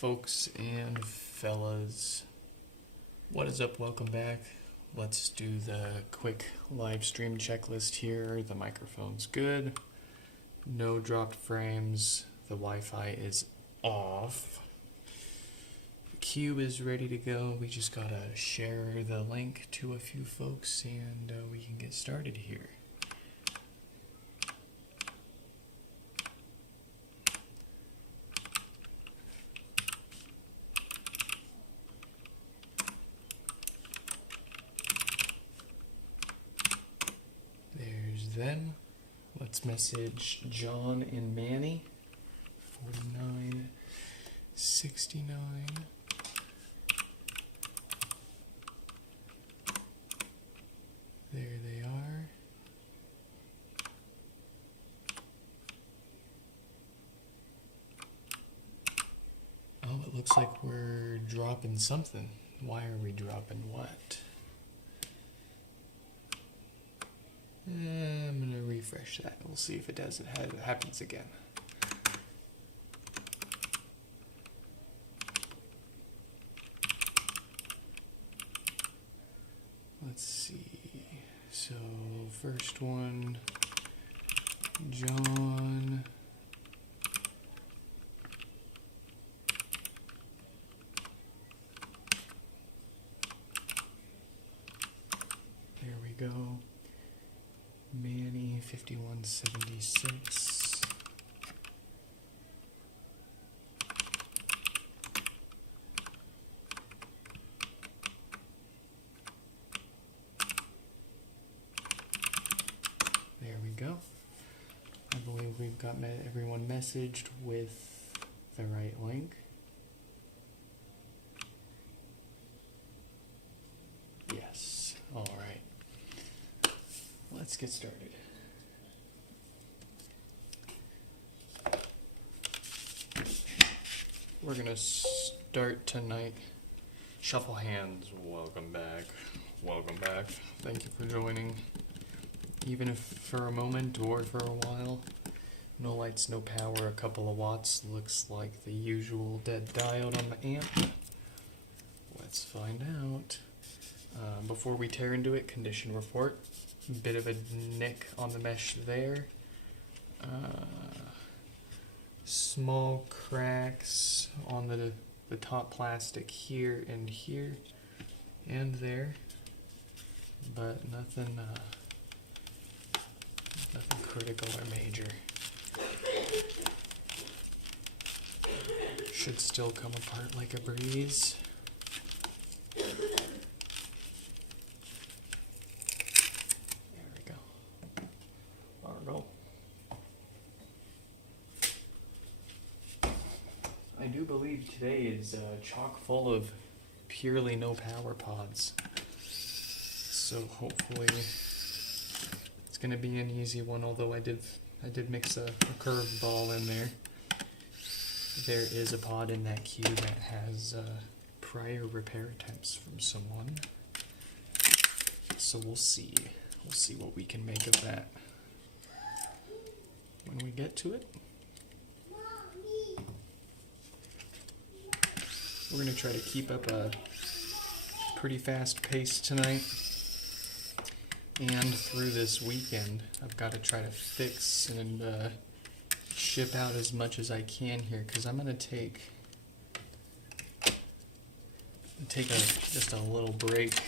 folks and fellas. What is up? Welcome back. Let's do the quick live stream checklist here. The microphone's good. No dropped frames. The Wi-Fi is off. The cube is ready to go. We just gotta share the link to a few folks and we can get started here. Then let's message John and Manny. 4969. There they are. Oh, it looks like we're dropping something. Why are we dropping what? I'm going to refresh that. We'll see if it happens again. Let's see. So, first one, John. There we go. Manny 5176. There we go. I believe we've got everyone messaged with the right link. Yes. All right. Let's get started. We're gonna start tonight. Shuffle hands. Welcome back. Welcome back. Thank you for joining. Even if for a moment or for a while. No lights, no power, a couple of watts. Looks like the usual dead diode on the amp. Let's find out. Before we tear into it, condition report. Bit of a nick on the mesh there. Small cracks on the top plastic here and there, but nothing critical or major. Should still come apart like a breeze. I do believe today is chock full of purely no power pods. So hopefully it's going to be an easy one, although I did mix a curveball in there. There is a pod in that queue that has prior repair attempts from someone. So we'll see. We'll see what we can make of that when we get to it. We're going to try to keep up a pretty fast pace tonight. And through this weekend, I've got to try to fix and ship out as much as I can here, because I'm going to take just a little break.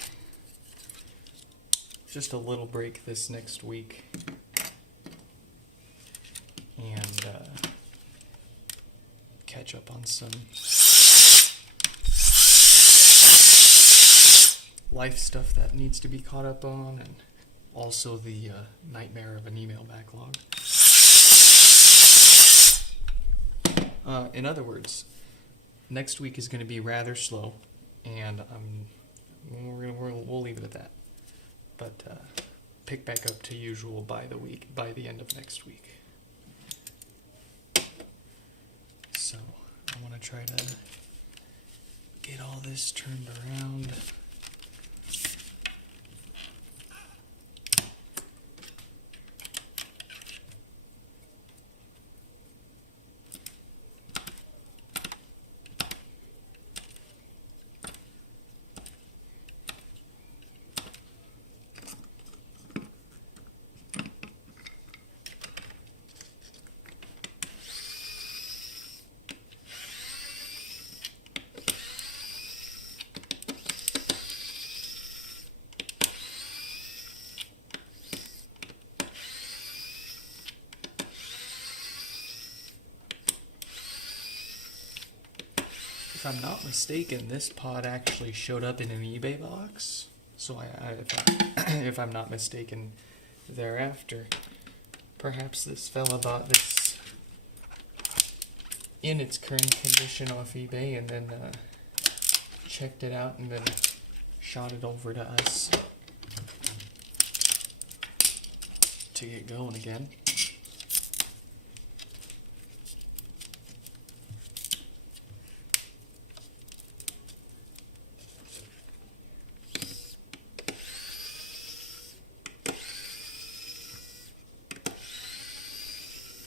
Just a little break this next week. And catch up on some life stuff that needs to be caught up on, and also the nightmare of an email backlog. In other words, next week is going to be rather slow, and we'll leave it at that. But pick back up to usual by the end of next week. So I want to try to get all this turned around. If I'm not mistaken, this pod actually showed up in an eBay box. So if I'm not mistaken, thereafter, perhaps this fella bought this in its current condition off eBay and then checked it out and then shot it over to us to get going again.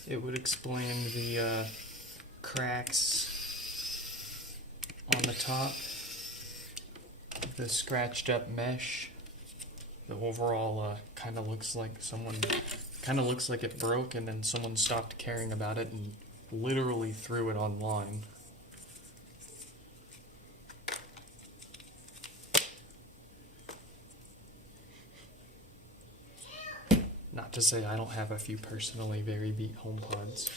It would explain the cracks on the top, the scratched up mesh. The overall kind of looks like it broke and then someone stopped caring about it and literally threw it online. Not to say I don't have a few personally very beat HomePods.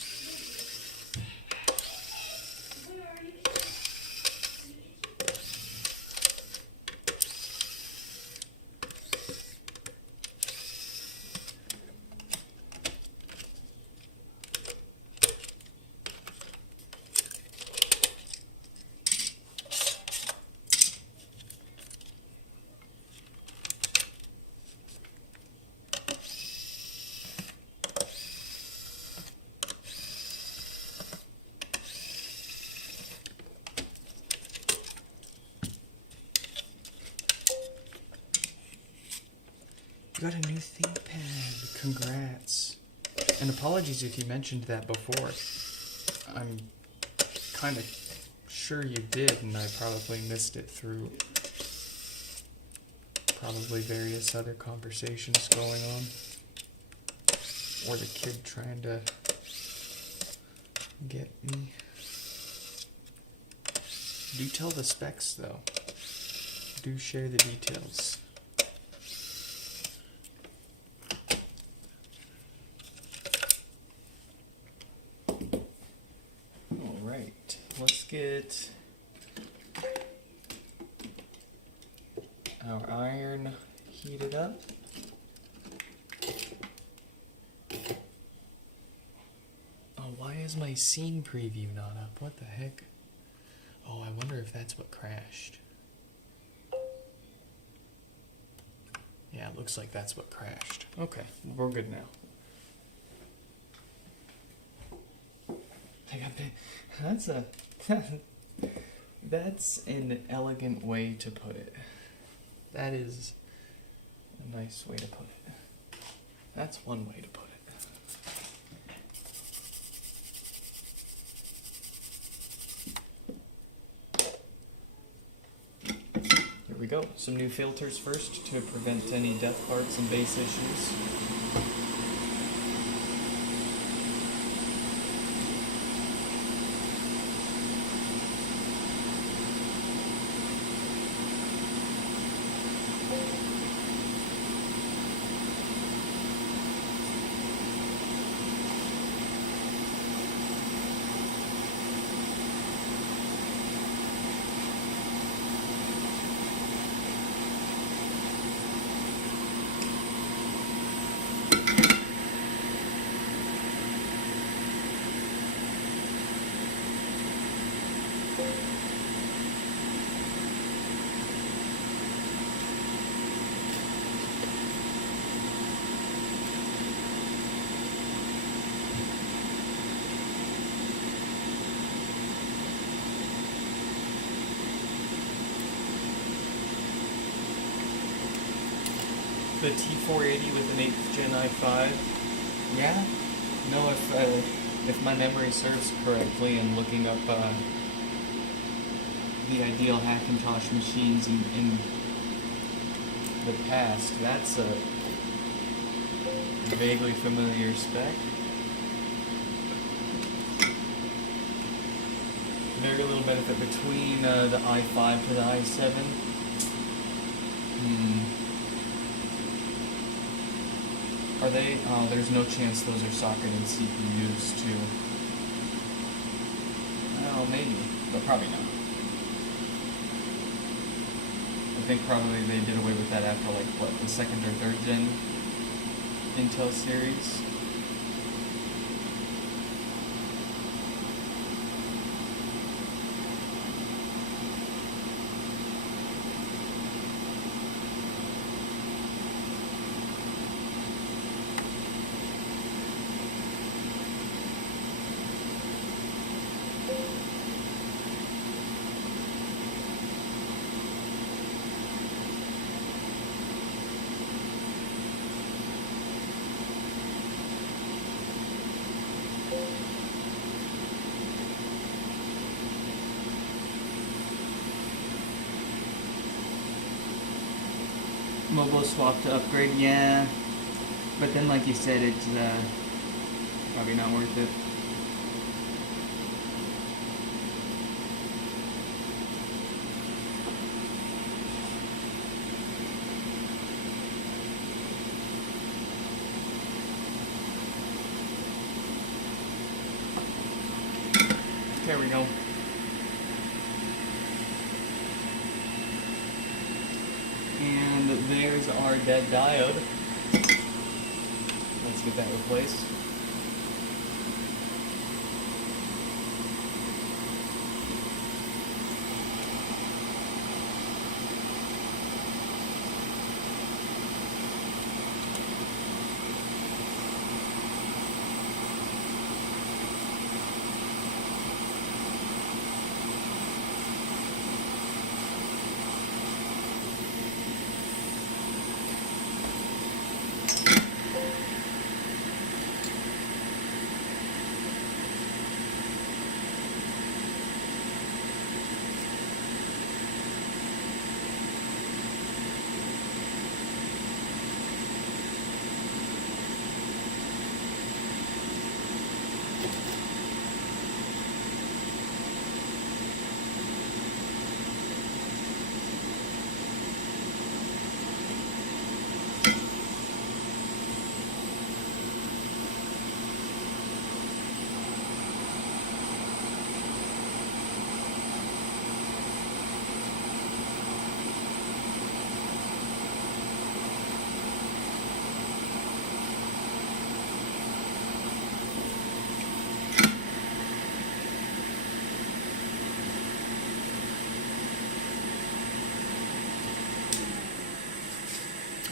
You got a new ThinkPad. Congrats. And apologies if you mentioned that before. I'm kind of sure you did, and I probably missed it through probably various other conversations going on. Or the kid trying to get me. Do tell the specs, though. Do share the details. Let's get our iron heated up. Oh, why is my scene preview not up? What the heck? Oh, I wonder if that's what crashed. Yeah, it looks like that's what crashed. Okay, we're good now. That's an elegant way to put it. That is a nice way to put it. That's one way to put it. Here we go. Some new filters first to prevent any death parts and bass issues. The T480 with an 8th Gen i5. Yeah. No, if my memory serves correctly, and looking up the ideal Hackintosh machines in the past, that's a vaguely familiar spec. Very little benefit between the i5 to the i7. Are they? Oh, there's no chance those are socketed CPUs too. Oh, maybe, but probably not. think probably they did away with that after like what, the second or third gen Intel series. Mobile swap to upgrade, yeah. But then, like you said, it's probably not worth it. There we go. And there's our dead diode. Let's get that replaced.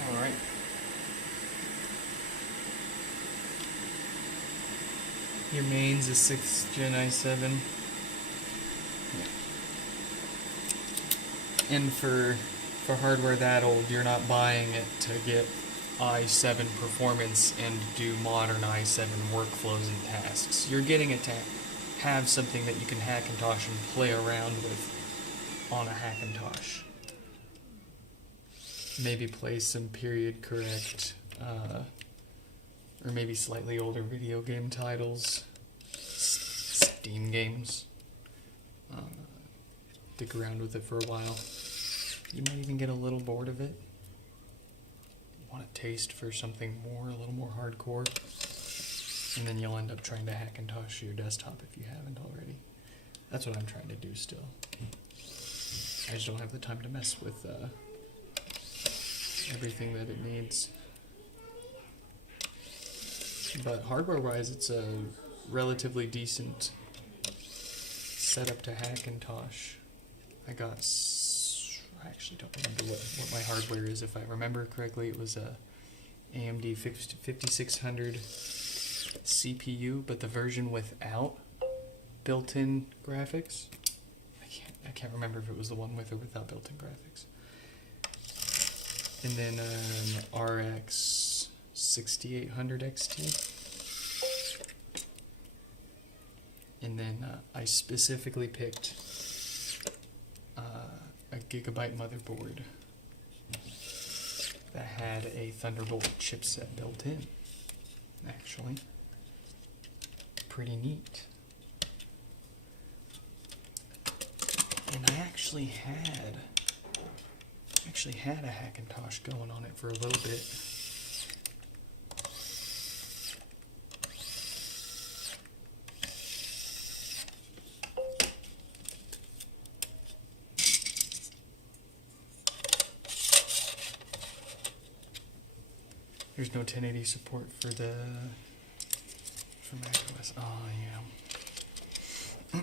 Alright. Your main's a 6th Gen i7. Yeah. And for hardware that old, you're not buying it to get i7 performance and do modern i7 workflows and tasks. You're getting it to have something that you can Hackintosh and play around with on a Hackintosh. Maybe play some period correct, or maybe slightly older video game titles, Steam games. Dick around with it for a while. You might even get a little bored of it. Want a taste for something more, a little more hardcore. And then you'll end up trying to Hackintosh your desktop if you haven't already. That's what I'm trying to do still. I just don't have the time to mess with everything that it needs. But hardware-wise, it's a relatively decent setup to Hackintosh. I actually don't remember what my hardware is. If I remember correctly, it was a AMD 5600 CPU, but the version without built-in graphics. I can't remember if it was the one with or without built-in graphics. And then an RX 6800 XT. And then I specifically picked a Gigabyte motherboard that had a Thunderbolt chipset built in, actually. Pretty neat. And I actually had a Hackintosh going on it for a little bit. There's no 1080 support for macOS. Oh yeah.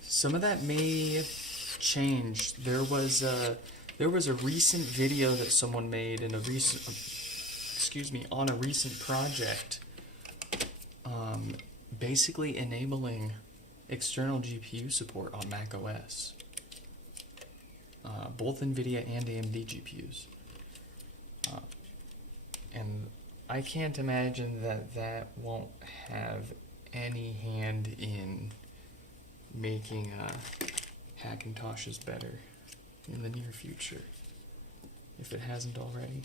Some of that may change. There was a recent video that someone made in a recent, on a recent project, basically enabling external GPU support on macOS, both NVIDIA and AMD GPUs, and I can't imagine that won't have any hand in making Hackintoshes better in the near future, if it hasn't already.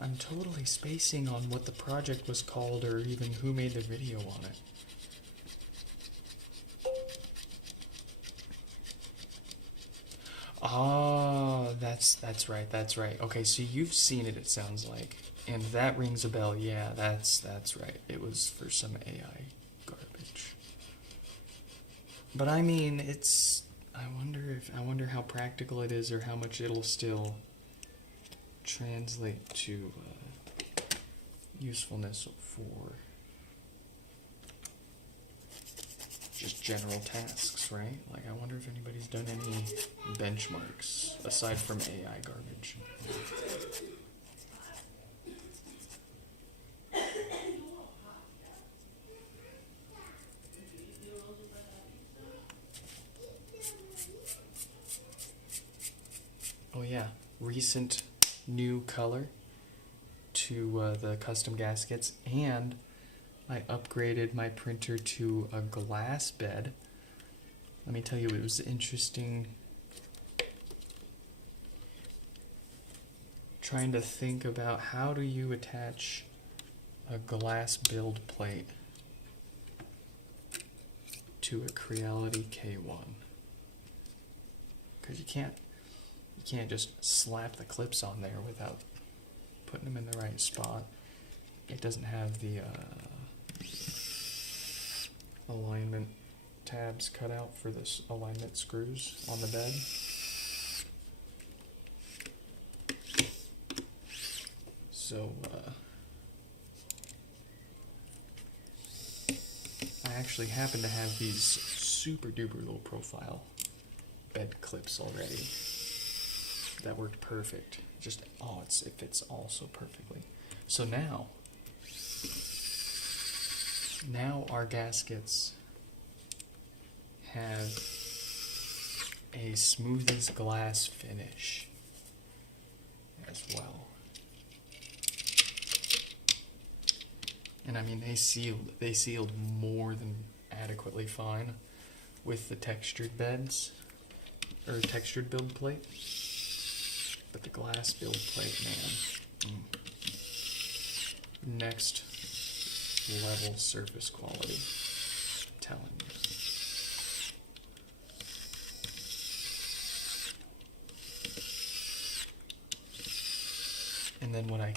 I'm totally spacing on what the project was called or even who made the video on it. Oh, that's right. Okay, so you've seen it sounds like. And that rings a bell. Yeah, that's right. It was for some AI garbage. But I mean, I wonder how practical it is or how much it'll still translate to usefulness for just general tasks, right? Like, I wonder if anybody's done any benchmarks aside from AI garbage. Oh yeah, recent new color to the custom gaskets, and I upgraded my printer to a glass bed. Let me tell you, it was interesting trying to think about how do you attach a glass build plate to a Creality K1, because you can't just slap the clips on there without putting them in the right spot. It doesn't have the alignment tabs cut out for the alignment screws on the bed. So I actually happen to have these super duper low profile bed clips already. That worked perfect. Just, it fits all so perfectly. So now our gaskets have a smooth as glass finish as well. And I mean, they sealed more than adequately fine with the textured beds, or textured build plate. But the glass build plate, man, next level surface quality, I'm telling you. And then what I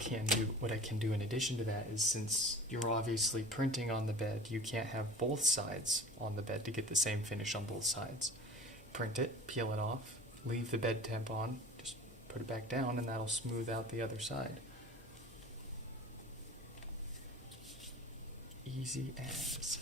can do in addition to that is, since you're obviously printing on the bed, you can't have both sides on the bed to get the same finish on both sides. Print it, peel it off, leave the bed temp on, just put it back down, and that'll smooth out the other side. Easy as.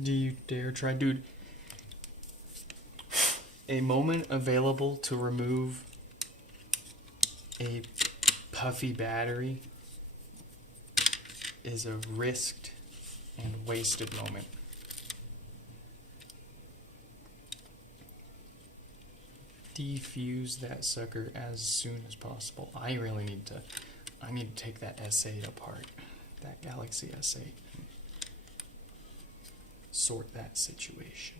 Do you dare try, dude? A moment available to remove a puffy battery is a risked and wasted moment. Defuse that sucker as soon as possible. I need to take that S8 apart, that Galaxy S8. Sort that situation.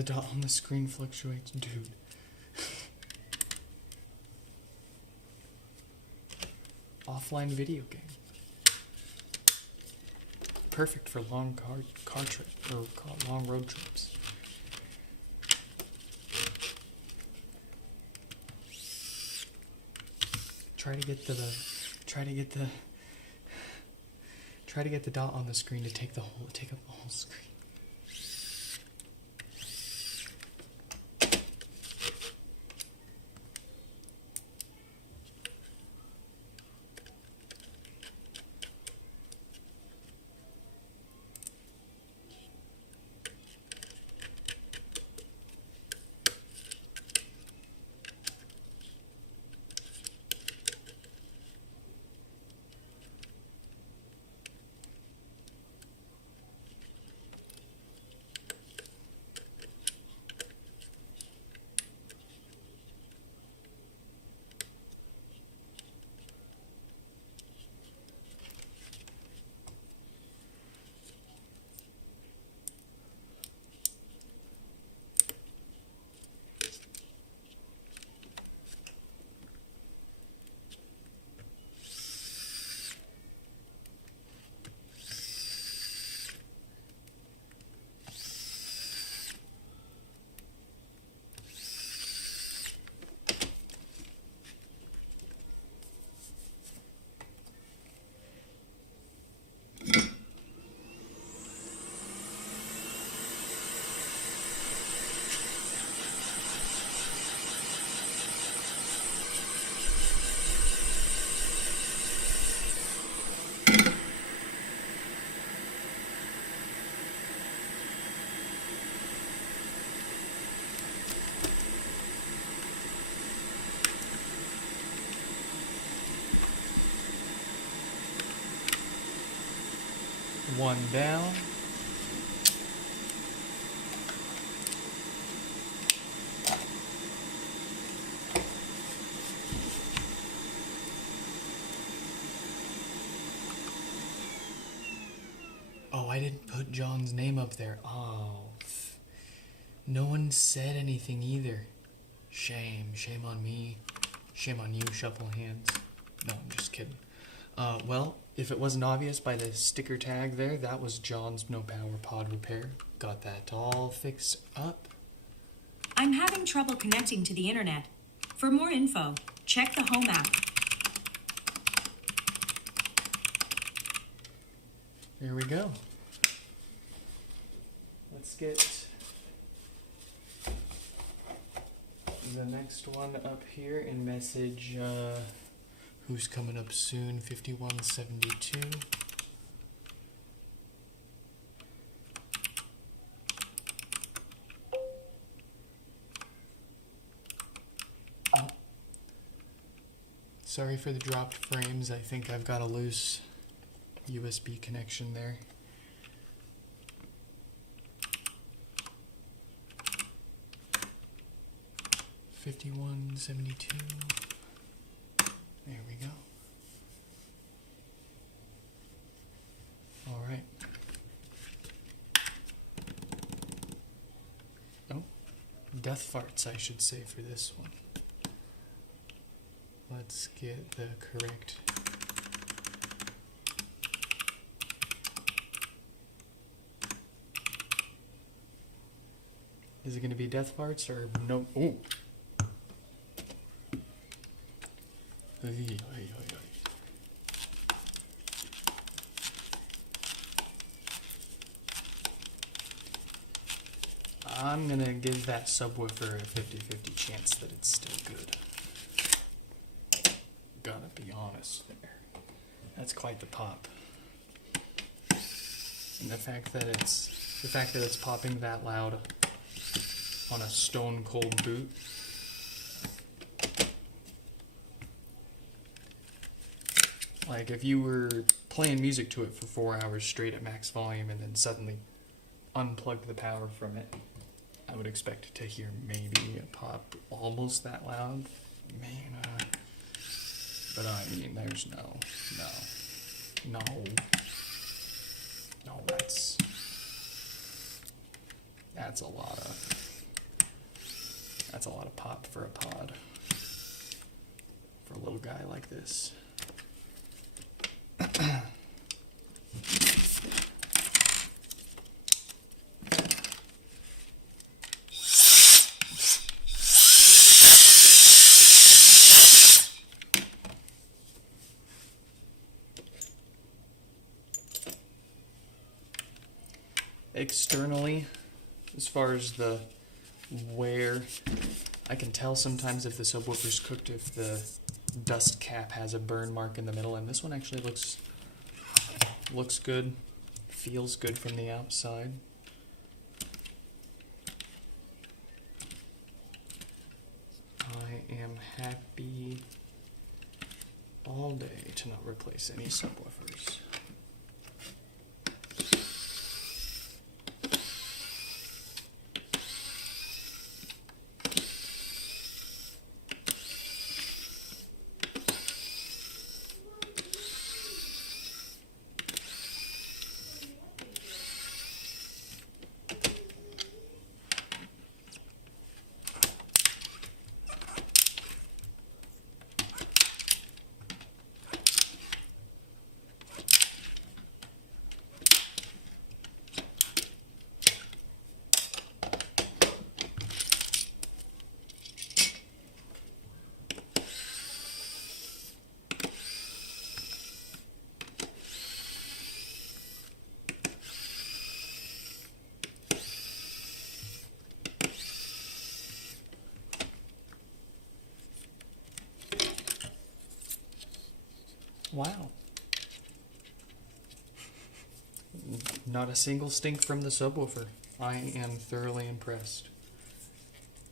The dot on the screen fluctuates, dude. Offline video game. Perfect for long car trip or long road trips. Try to get the dot on the screen to take up the whole screen. One down. Oh, I didn't put John's name up there. Oh, no one said anything either. Shame on me. Shame on you, Shuffle Hands. No, I'm just kidding. Well, if it wasn't obvious by the sticker tag there, that was John's No Power Pod repair. Got that all fixed up. I'm having trouble connecting to the internet. For more info, check the Home app. There we go. Let's get the next one up here in message, who's coming up soon, 5172. Oh. Sorry for the dropped frames. I think I've got a loose USB connection there. $51.72. There we go. All right. Oh, death farts, I should say, for this one. Let's get the correct. Is it going to be death farts or no? Ooh. I'm going to give that subwoofer a 50-50 chance that it's still good. Gotta be honest there. That's quite the pop. And the fact that it's popping that loud on a stone cold boot. Like if you were playing music to it for 4 hours straight at max volume and then suddenly unplugged the power from it, I would expect to hear maybe a pop almost that loud. But I mean, there's no, that's a lot of That's a lot of pop for a pod. For a little guy like this. Externally, as far as the wear, I can tell sometimes if the subwoofer's cooked if the dust cap has a burn mark in the middle, and this one actually looks good, feels good from the outside. I am happy all day to not replace any subwoofers. Wow. Not a single stink from the subwoofer. I am thoroughly impressed.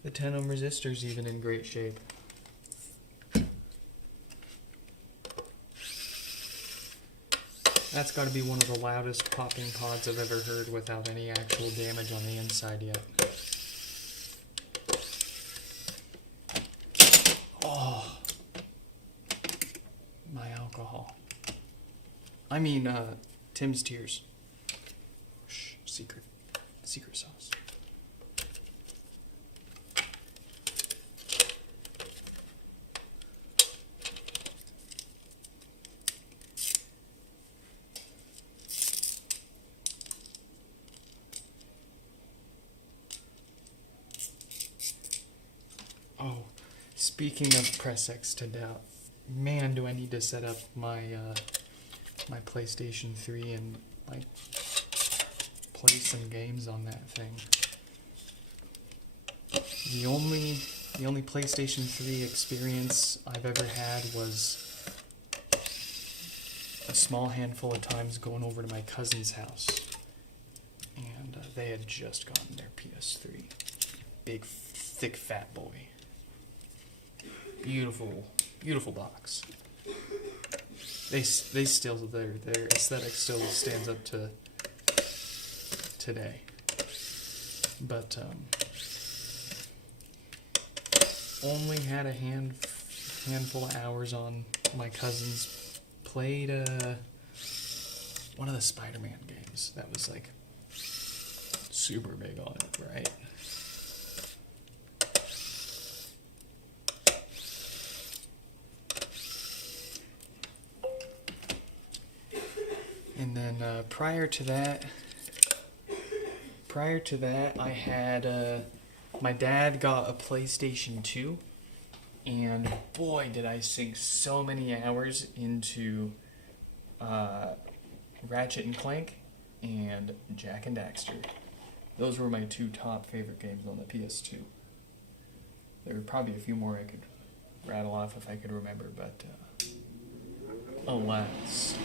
The 10 ohm resistor's even in great shape. That's got to be one of the loudest popping pods I've ever heard without any actual damage on the inside yet. Oh. My alcohol. I mean, Tim's tears. Shh, secret. Secret sauce. Oh, speaking of press X to doubt, man, do I need to set up my my PlayStation 3 and like play some games on that thing. The only PlayStation 3 experience I've ever had was a small handful of times going over to my cousin's house, and they had just gotten their PS3. Big, thick, fat boy. Beautiful box. They still, their aesthetic still stands up to today. But only had a handful of hours on my cousin's. Played one of the Spider-Man games that was like super big on it, right? And then prior to that, I had my dad got a PlayStation 2, and boy, did I sink so many hours into Ratchet and Clank and Jak and Daxter. Those were my two top favorite games on the PS2. There were probably a few more I could rattle off if I could remember, but alas.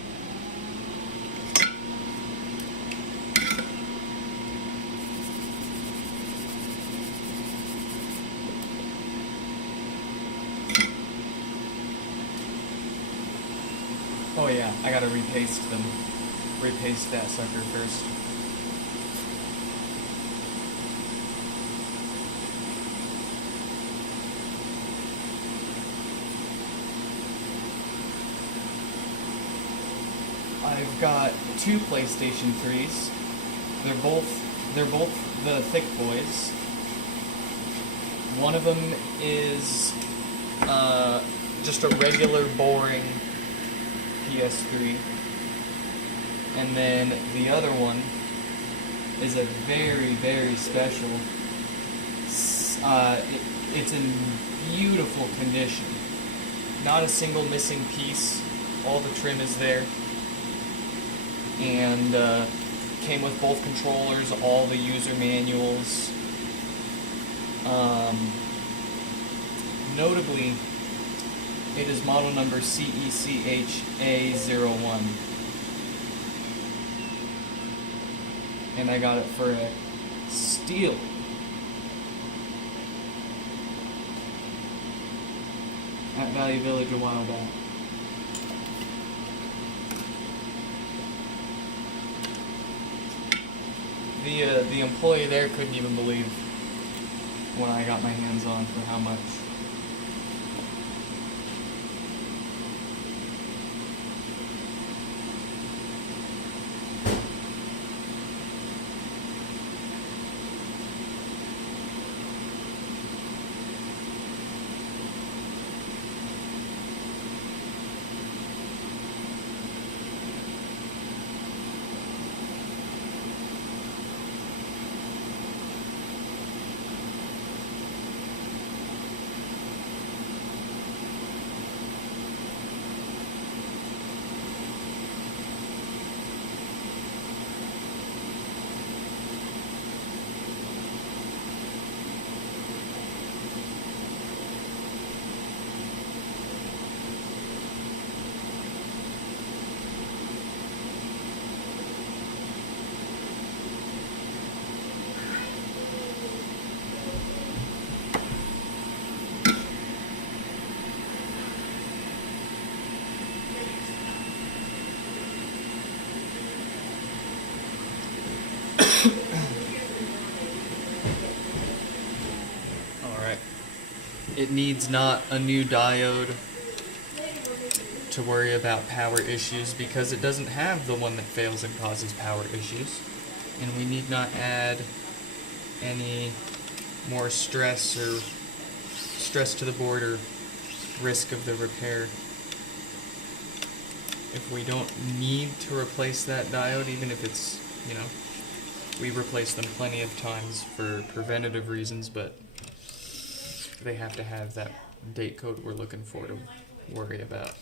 Oh yeah, I gotta repaste them. Repaste that sucker first. I've got two PlayStation 3s. They're both the thick boys. One of them is just a regular, boring PS3. And then the other one is a very, very special. It's in beautiful condition. Not a single missing piece. All the trim is there. And came with both controllers, all the user manuals. Notably, it is model number CECHA01. And I got it for a steal. At Value Village a while back. The employee there couldn't even believe when I got my hands on for how much. Alright. It needs not a new diode to worry about power issues because it doesn't have the one that fails and causes power issues. And we need not add any more stress to the board or risk of the repair. If we don't need to replace that diode, even if it's, we replace them plenty of times for preventative reasons, but they have to have that date code we're looking for to worry about.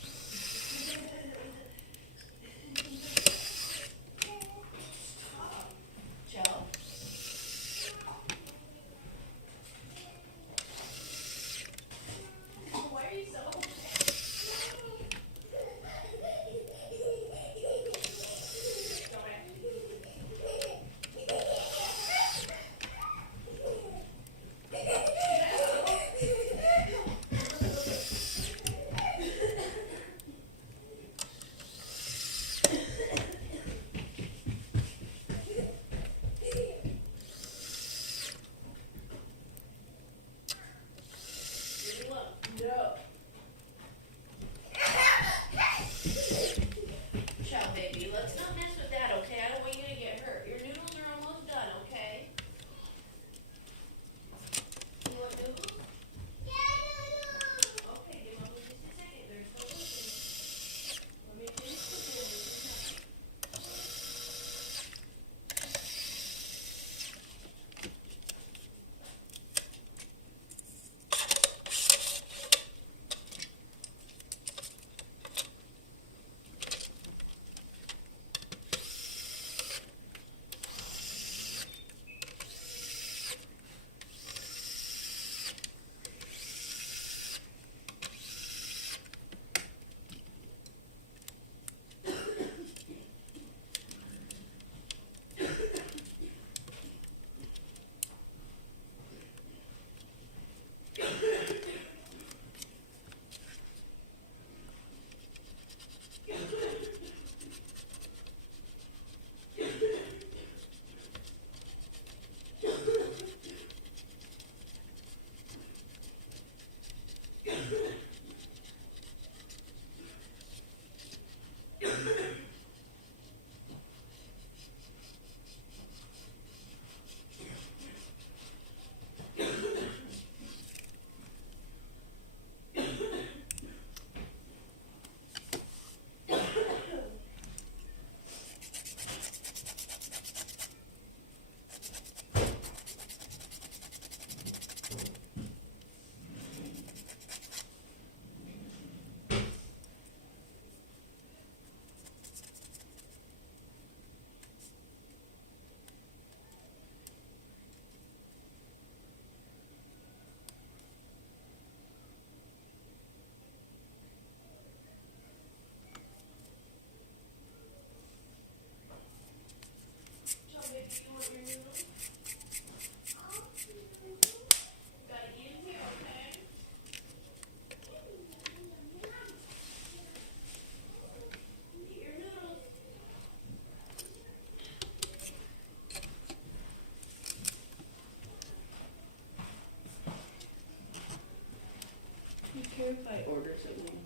or something.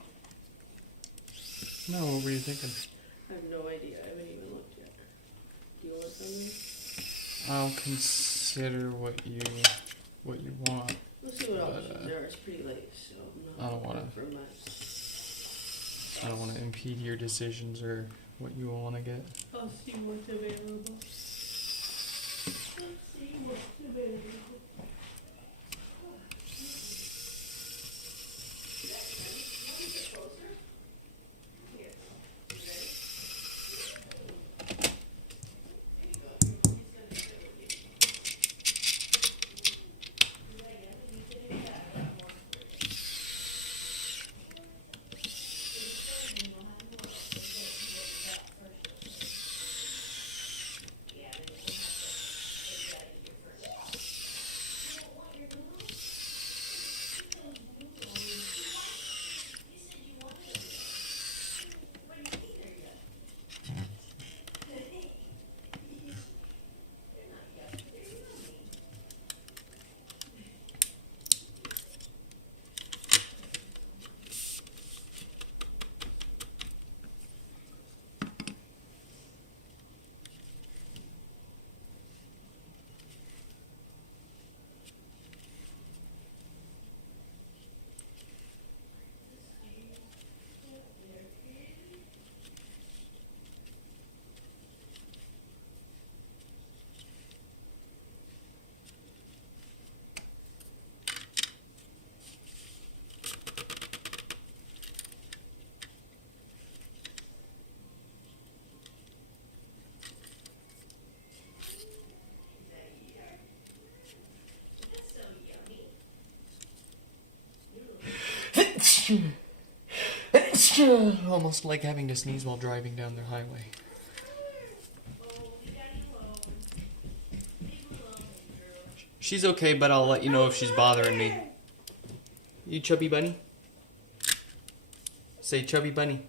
No, what were you thinking? I have no idea. I haven't even looked yet. Do you want something? I'll consider what you want. We'll see what But, options there are. It's pretty late, so I'm I not don't wanna- looking for much. I don't want to impede your decisions or what you will want to get. I'll see what's available. Let's see what's available. Almost like having to sneeze while driving down the highway. She's okay, but I'll let you know if she's bothering me. You chubby bunny? Say chubby bunny.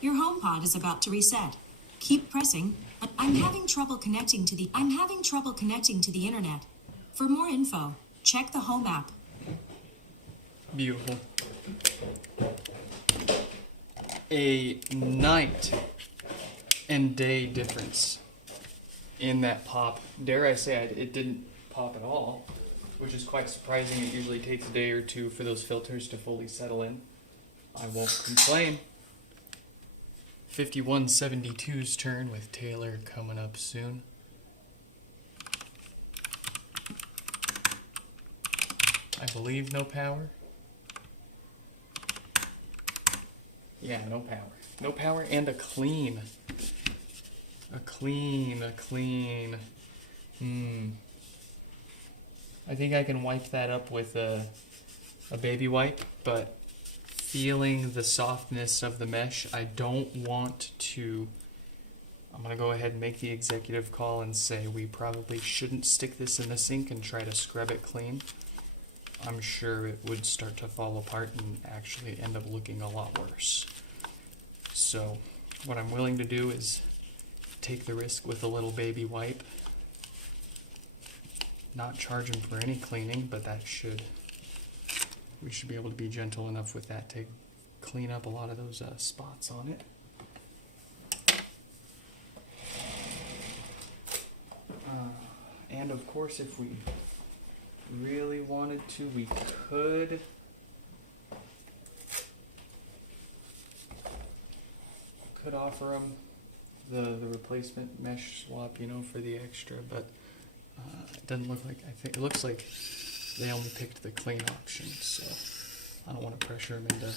Your HomePod is about to reset. Keep pressing. I'm having trouble connecting to the internet. For more info, check the Home app. Beautiful. A night and day difference in that pop. Dare I say it didn't pop at all, which is quite surprising. It usually takes a day or two for those filters to fully settle in. I won't complain. 5172's turn with Taylor coming up soon. I believe no power. Yeah, no power. No power and a clean. A clean. I think I can wipe that up with a baby wipe, but feeling the softness of the mesh, I don't want to. I'm going to go ahead and make the executive call and say we probably shouldn't stick this in the sink and try to scrub it clean. I'm sure it would start to fall apart and actually end up looking a lot worse. So what I'm willing to do is take the risk with a little baby wipe. Not charge him for any cleaning, but we should be able to be gentle enough with that to clean up a lot of those spots on it. And of course, if we really wanted to, we could offer them the replacement mesh swap, for the extra, but it doesn't look like, it looks like they only picked the clean option, so I don't want to pressure them into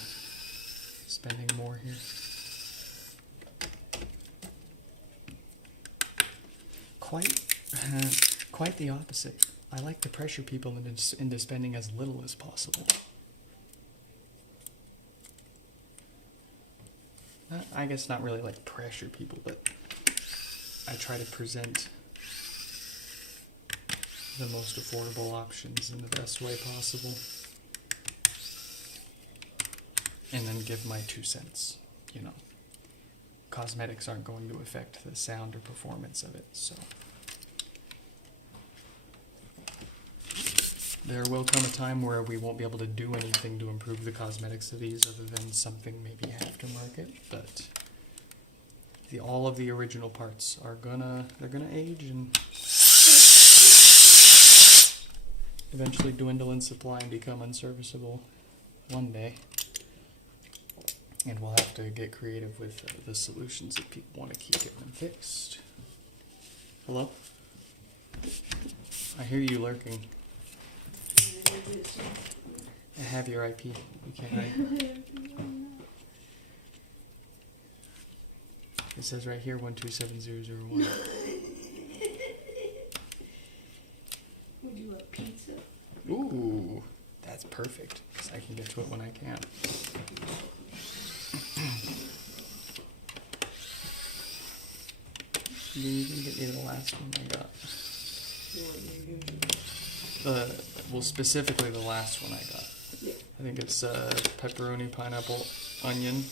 spending more here. Quite the opposite. I like to pressure people into spending as little as possible. I guess not really like pressure people, but I try to present the most affordable options in the best way possible. And then give my 2 cents, Cosmetics aren't going to affect the sound or performance of it, so. There will come a time where we won't be able to do anything to improve the cosmetics of these other than something maybe aftermarket, but all of the original parts are gonna age and eventually dwindle in supply and become unserviceable one day. And we'll have to get creative with the solutions if people want to keep getting them fixed. Hello? I hear you lurking. I have your IP. You can't hide. It says right here 127001. Would you like pizza? Ooh, that's perfect. 'Cause I can get to it when I can. You can get me the last one I got. Well, specifically the last one I got. Yeah. I think it's pepperoni, pineapple, onion.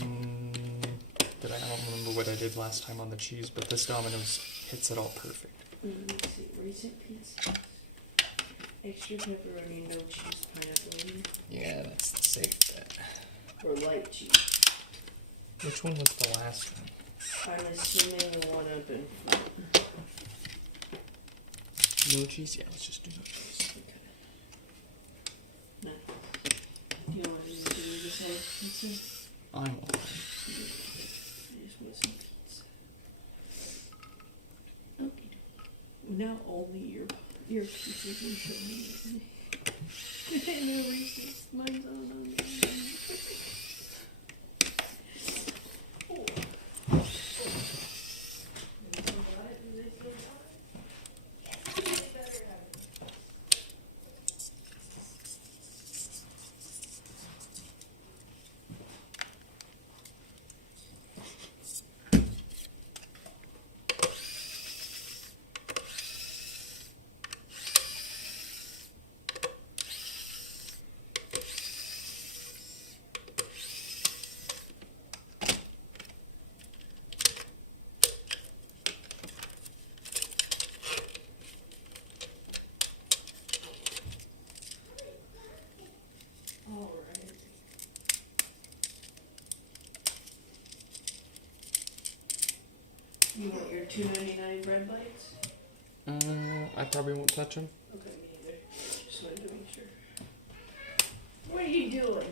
I don't remember what I did last time on the cheese, but this Domino's hits it all perfect. Let's see, recent pizza. Extra pepperoni, no cheese, pineapple, onion. Yeah, that's the safe bet. Or light cheese. Which one was the last one? I'm assuming the one up in front. No cheese? Yeah, let's just do no cheese. Okay. No. Do you want to just have pizza? I'm all right. I just want some pizza. Okay. Now only your pizzas will show me. No Reese's. Mine's on. $2.99 bread bites? I probably won't touch them. Okay, me either. Just wanted to make sure. What are you doing?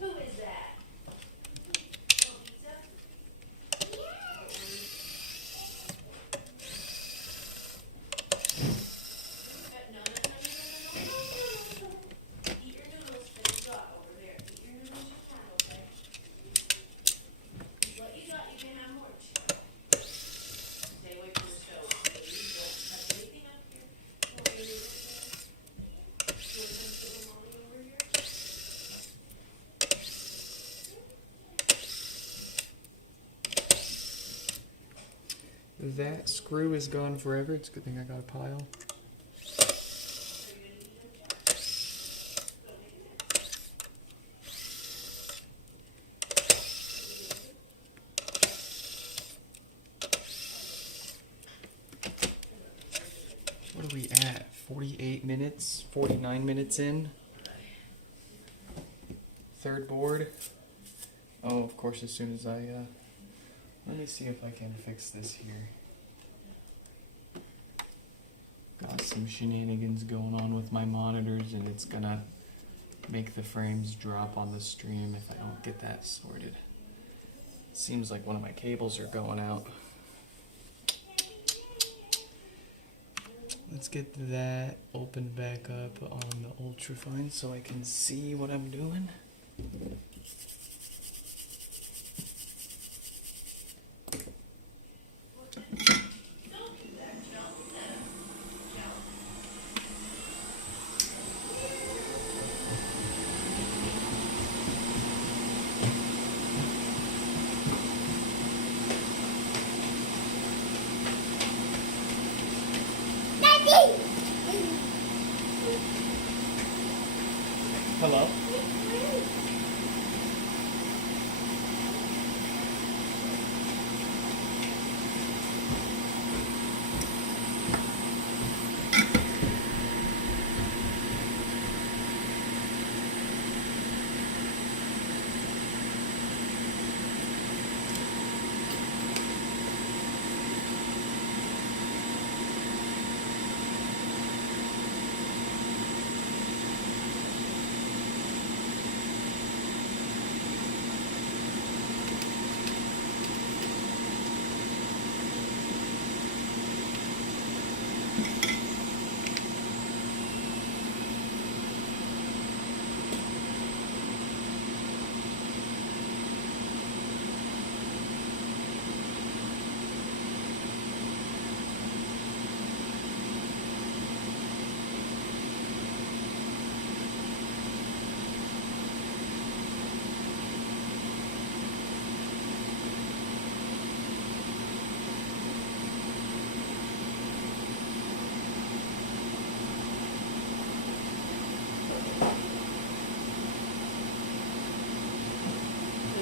Who is that? Eat your noodles that you got over there. Eat your noodles you can, okay? What you got, you can have more. Stay away from the stove. Please don't touch anything up here. Don't worry, you want to come sit with Mommy over here? That screw is gone forever. It's a good thing I got a pile. What are we at? 48 minutes? 49 minutes in? Third board? Oh, of course, as soon as I, let me see if I can fix this here. Got some shenanigans going on with my monitors, and it's gonna make the frames drop on the stream if I don't get that sorted. Seems like one of my cables are going out. Let's get that opened back up on the ultrafine so I can see what I'm doing. Hello?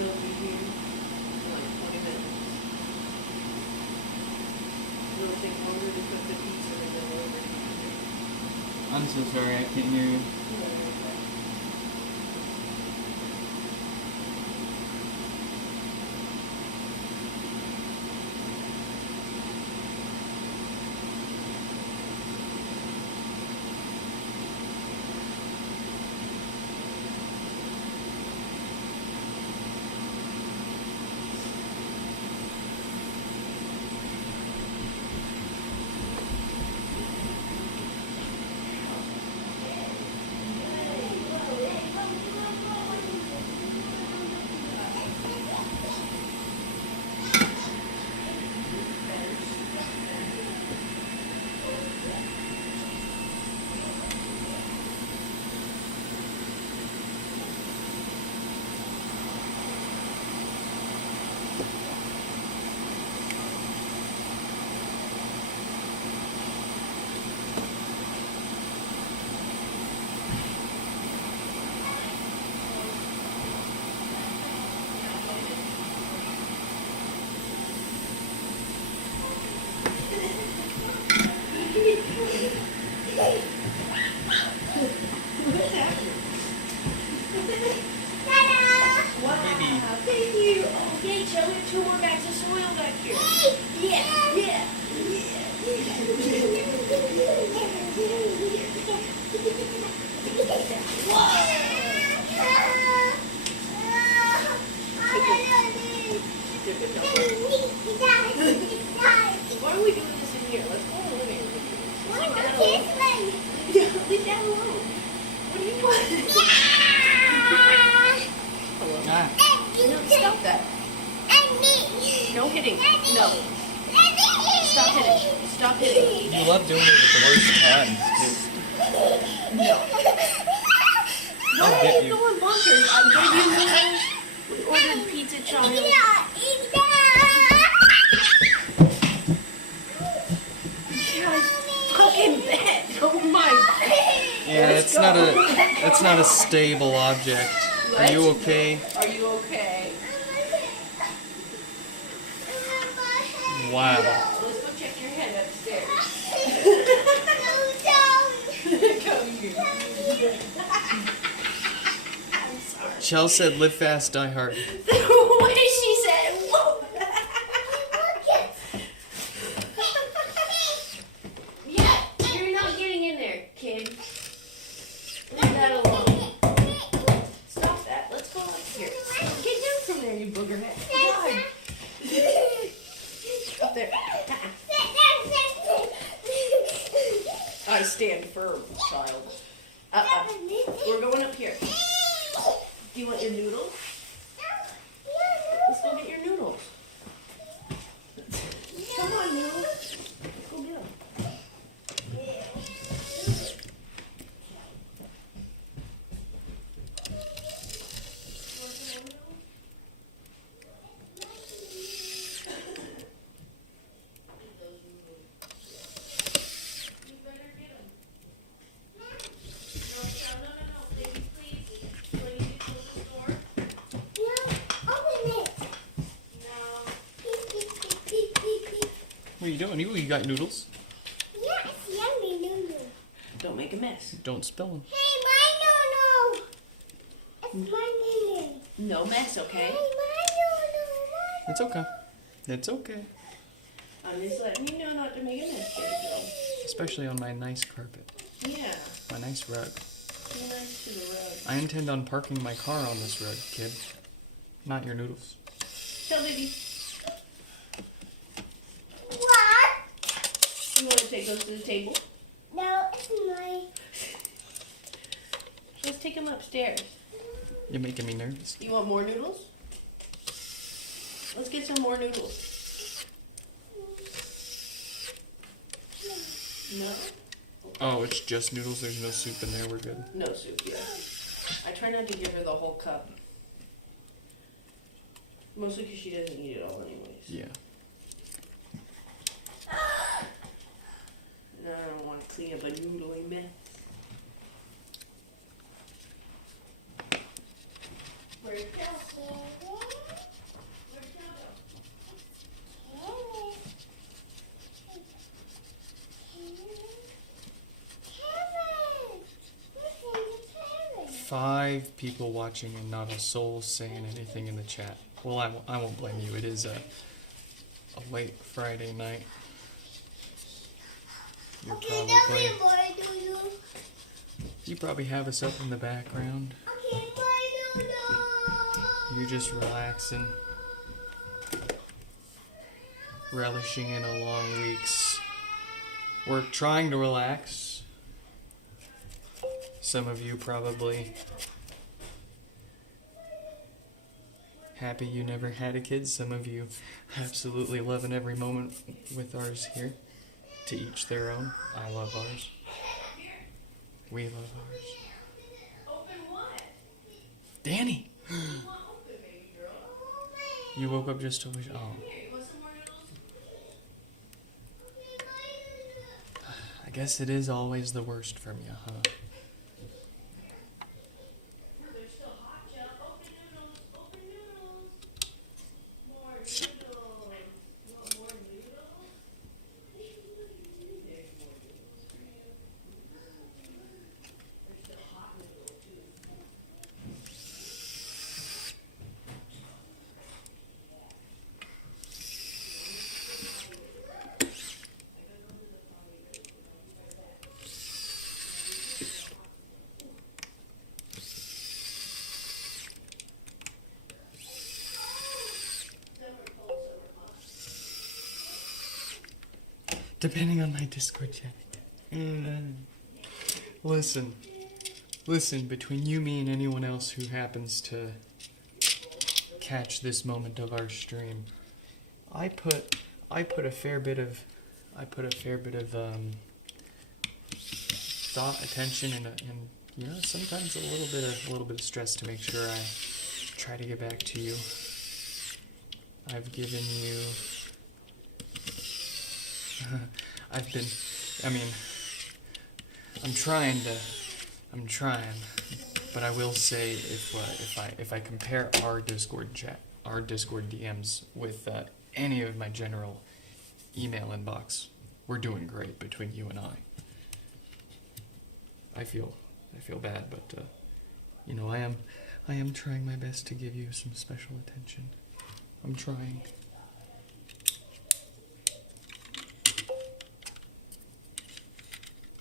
It'll be here in like 20 minutes. It'll take longer to cook the pizza than the delivery. I'm so sorry, I can't hear you. No hitting. No. Stop hitting. Stop hitting. You love doing it at the worst times, too. No. I'll get you. Going bonkers. I'm going to be we ordered pizza child. Fucking bed. Oh my. Yeah, Let's it's go. not a stable object. Are you okay? Are you okay? Wow. Let's go check your head upstairs. Come here. I'm sorry. Chell said, "Live fast, die hard." The way she said, whoa. Yeah, you're not getting in there, kid. Leave that alone. Stop that. Let's go up here. Get down from there, you booger head. God. Up there. I stand firm, child. We're going up here. Do you want your noodles? Let's go get your noodles. Come on, noodles. Let's go get them. What are you doing? You got noodles. Yes, yummy noodle. Don't make a mess. Don't spill them. Hey, my noodle. It's my noodle. No mess, okay? Hey, my noodle. It's okay. It's okay. I'm just letting you know not to make a mess, baby Especially on my nice carpet. girl. Yeah. My nice rug. Be nice to the road. I intend on parking my car on this rug, kid. Not your noodles. Tell baby. What? You want to take those to the table? No, it's my. Let's take them upstairs. You're making me nervous. You want more noodles? Let's get some more noodles. No? Oh, it's just noodles. There's no soup in there. We're good. No soup, yeah. I try not to give her the whole cup. Mostly because she doesn't eat it all anyways. Yeah. And I don't want to clean up a noodling mess. Where's Cal? Where's Cal go? 5 people watching and not a soul saying anything in the chat. Well, I won't blame you. It is a late Friday night. You're probably, you probably have us up in the background. You're just relaxing, relishing in a long week's work, trying to relax. Some of you probably happy you never had a kid. Some of you absolutely loving every moment with ours here. To each their own. I love ours. We love ours. Open what? Danny! You want open, baby girl? You woke up just to wish. Oh. Here, you want some more noodles? I guess it is always the worst from you, huh? They're still hot, Jill. Open noodles. Open noodles. More noodles. You want more noodles? There's more noodles for you. They're still hot noodles, too. Depending on my Discord chat. Listen, between you, me, and anyone else who happens to catch this moment of our stream, I put a fair bit of thought, attention, and you know, sometimes a little bit of stress to make sure I try to get back to you. I've given you. I'm trying, but I will say if I compare our Discord chat, our Discord DMs with any of my general email inbox, we're doing great between you and I. I feel bad, but you know, I am trying my best to give you some special attention. I'm trying.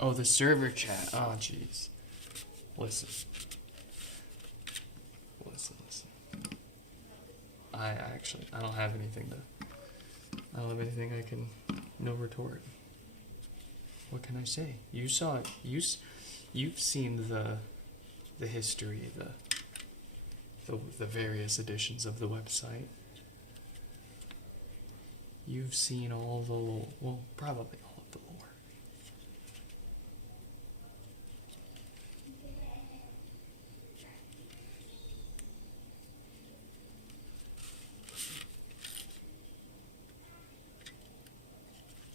Oh, the server chat. Oh, jeez. Listen. I don't have anything I can. No retort. What can I say? You saw it. You've seen the history, the various editions of the website. You've seen all the lore. Well, probably all of the lore.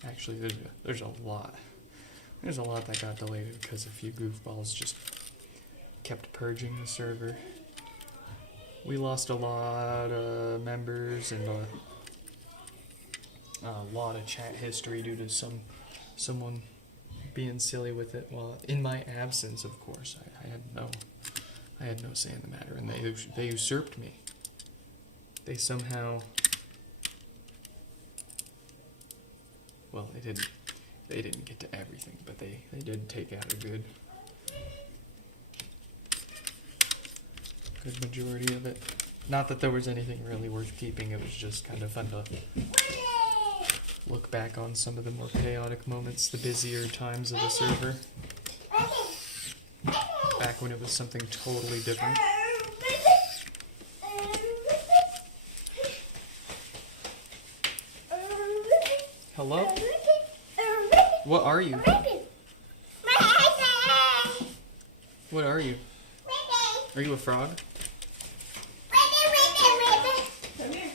Actually, there's a lot. There's a lot that got deleted because a few goofballs just kept purging the server. We lost a lot of members and a lot of chat history due to someone being silly with it. Well, in my absence, of course, I had no say in the matter, and they usurped me. They somehow. Well, they didn't get to everything, but they did take out a good majority of it. Not that there was anything really worth keeping, it was just kind of fun to look back on some of the more chaotic moments, the busier times of the server. Back when it was something totally different. Hello? What are you? What are you? Are you a frog? Come here.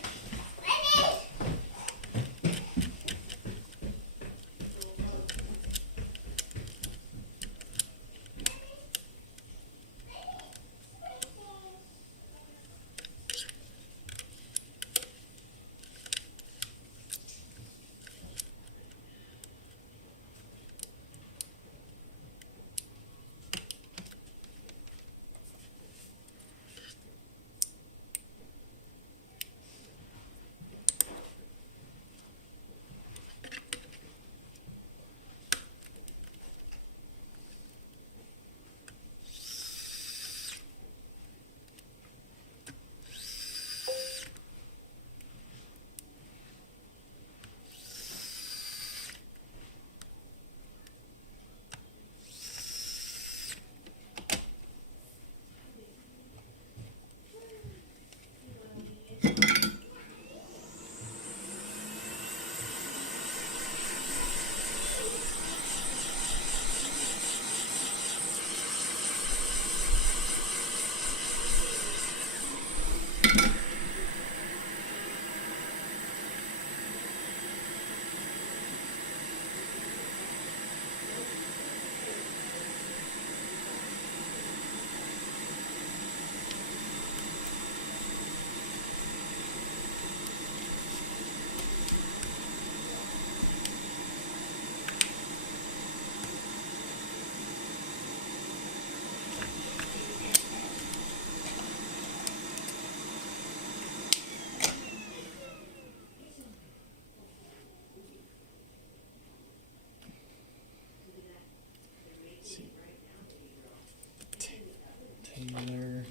Taylor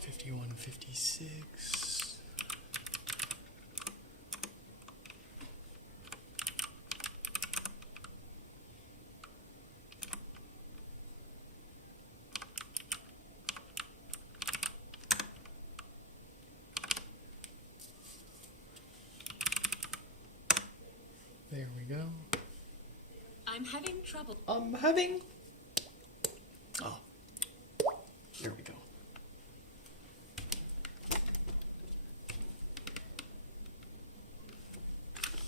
5156. having trouble. I'm having... Oh. Here we go.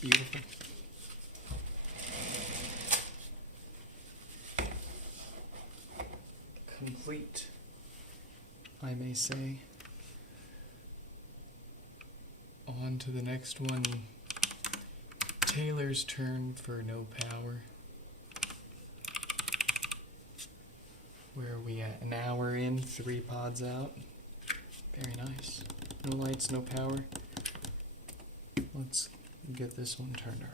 Beautiful. Complete, I may say. On to the next one. Taylor's turn for no power. Where are we at? An hour in, 3 pods out. Very nice. No lights, no power. Let's get this one turned around.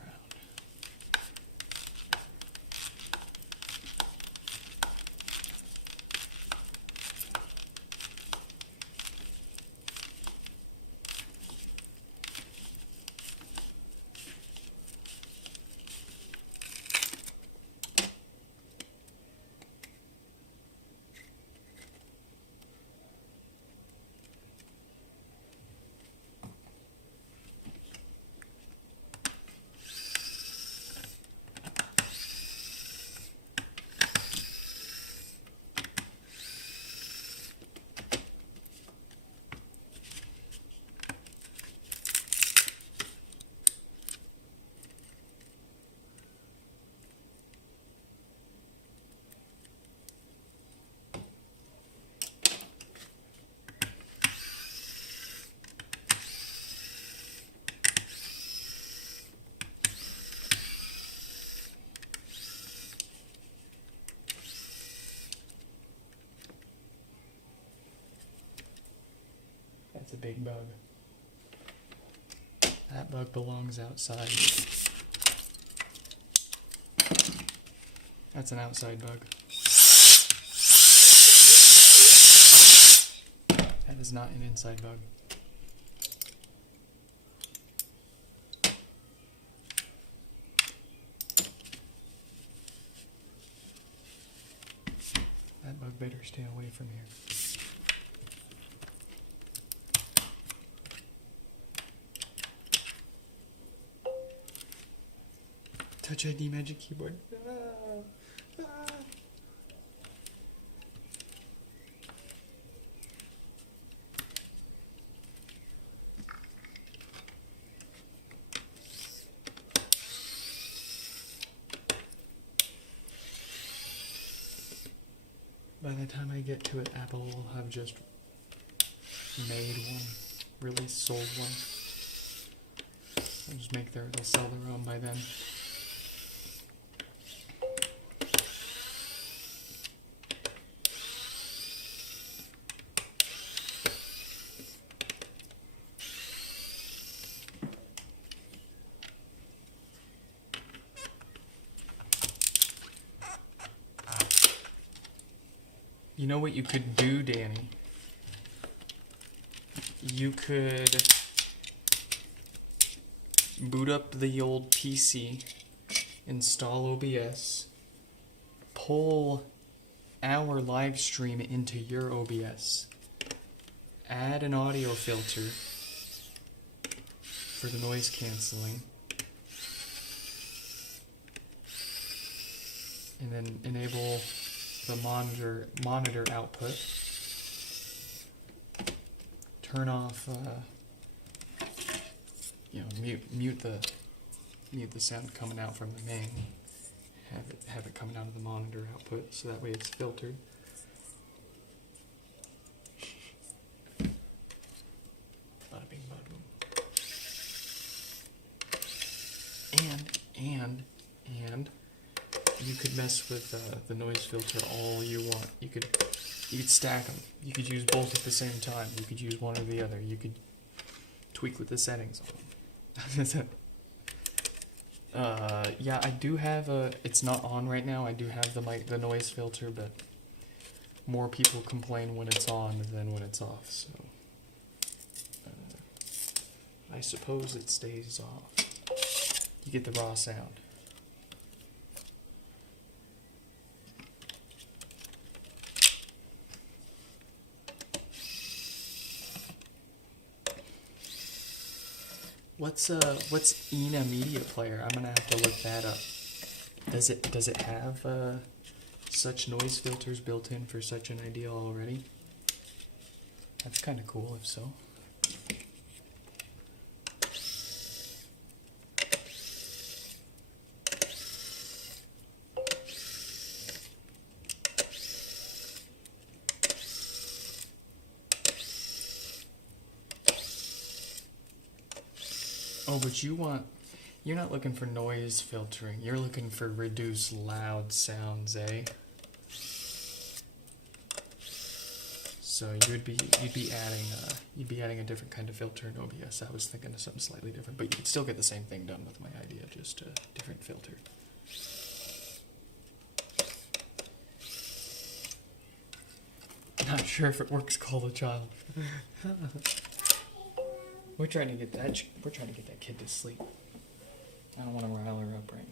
That's a big bug. That bug belongs outside. That's an outside bug. That is not an inside bug. That bug better stay away from here. Touch ID Magic Keyboard. By the time I get to it, Apple will have just made one, released, sold one. They'll just they'll sell their own by then. You know what you could do, Danny? You could boot up the old PC, install OBS, pull our live stream into your OBS, add an audio filter for the noise canceling, and then enable the monitor output. Turn off, mute the sound coming out from the main. Have it coming out of the monitor output, so that way it's filtered. Bada bing, bada boom. And you could mess with the noise filter all you want. You could stack them. You could use both at the same time. You could use one or the other. You could tweak with the settings on them. Yeah, I do have it's not on right now. I do have the noise filter, but more people complain when it's on than when it's off. So I suppose it stays off. You get the raw sound. What's Ina Media Player? I'm gonna have to look that up. Does it have such noise filters built in for such an idea already? That's kind of cool if so. Oh, but you're not looking for noise filtering. You're looking for reduced loud sounds, eh? So you'd be adding a different kind of filter in OBS. I was thinking of something slightly different, but you could still get the same thing done with my idea, just a different filter. Not sure if it works. Call the child. We're trying to get that kid to sleep. I don't want to rile her up right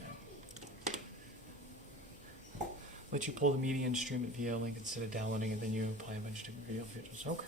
now. Let you pull the media and stream it via a link instead of downloading it, then you apply a bunch of different video features. Okay.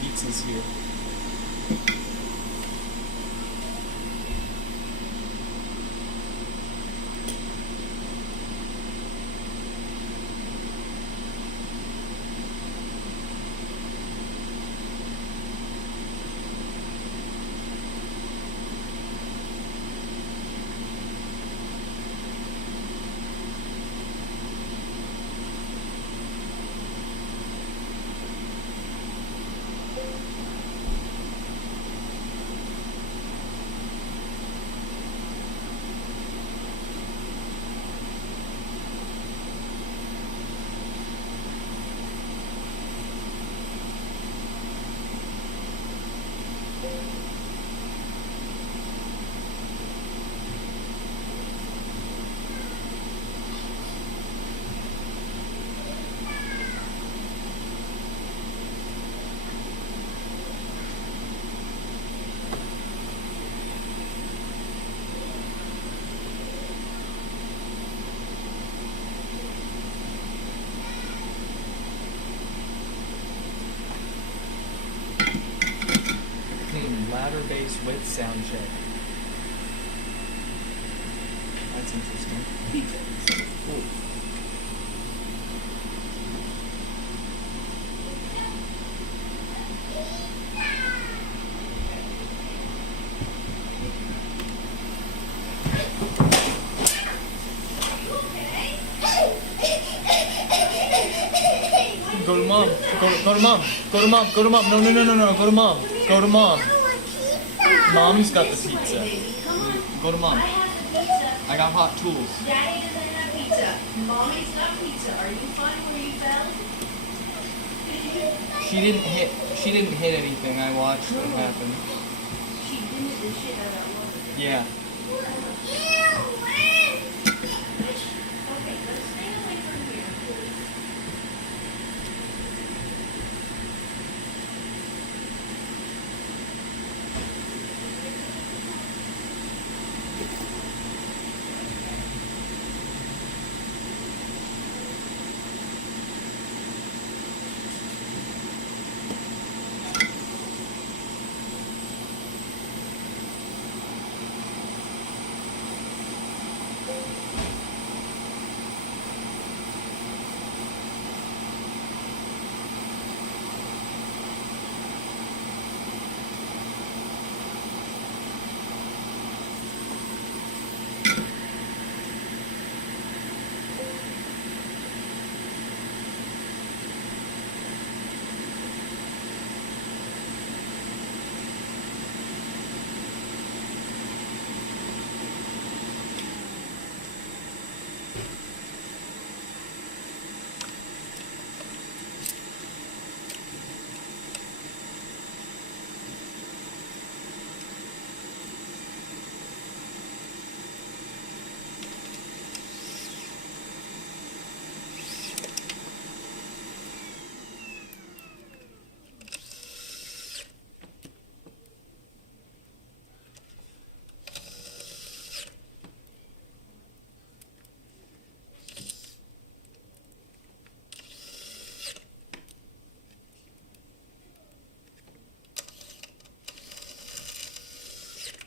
Pizza's here. Ladder bass with sound check. That's interesting. Cool. Go to mom. Go to mom. Go to mom. Go to mom. No. Go to mom. Go to mom. Mommy's got the pizza. Go to mom. I got hot tools. Daddy doesn't have pizza. Mommy's got pizza. Are you fine where you fell? She didn't hit anything. I watched what happened. She did the shit out of that woman. Yeah. Okay, let's stay away from here, please.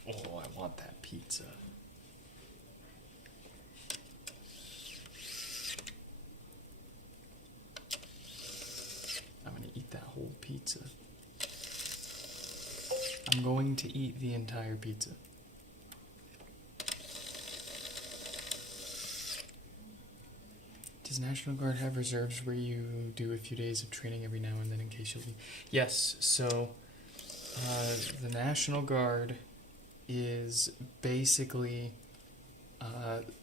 Oh, I want that pizza. I'm gonna eat that whole pizza. I'm going to eat the entire pizza. Does National Guard have reserves where you do a few days of training every now and then in case you'll be... Yes, so the National Guard is basically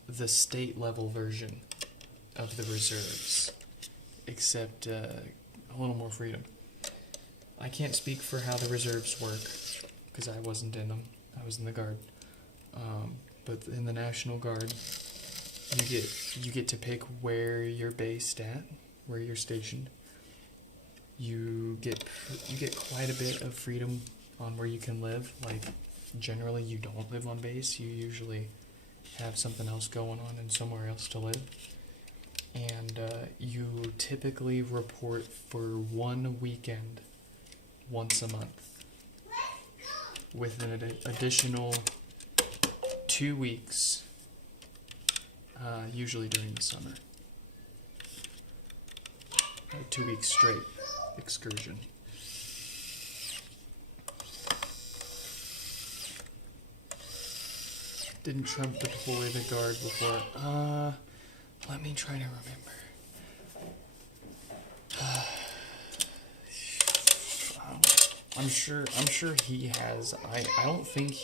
the state level version of the reserves, except a little more freedom. I can't speak for how the reserves work because I wasn't in them. I was in the Guard, but in the National Guard, you get to pick where you're based at, where you're stationed. You get quite a bit of freedom on where you can live. Like, generally, you don't live on base. You usually have something else going on and somewhere else to live. And you typically report for one weekend once a month, with an additional 2 weeks, usually during the summer. 2 weeks straight excursion. Didn't Trump deploy the Guard before? Let me try to remember. I'm sure he has. I don't think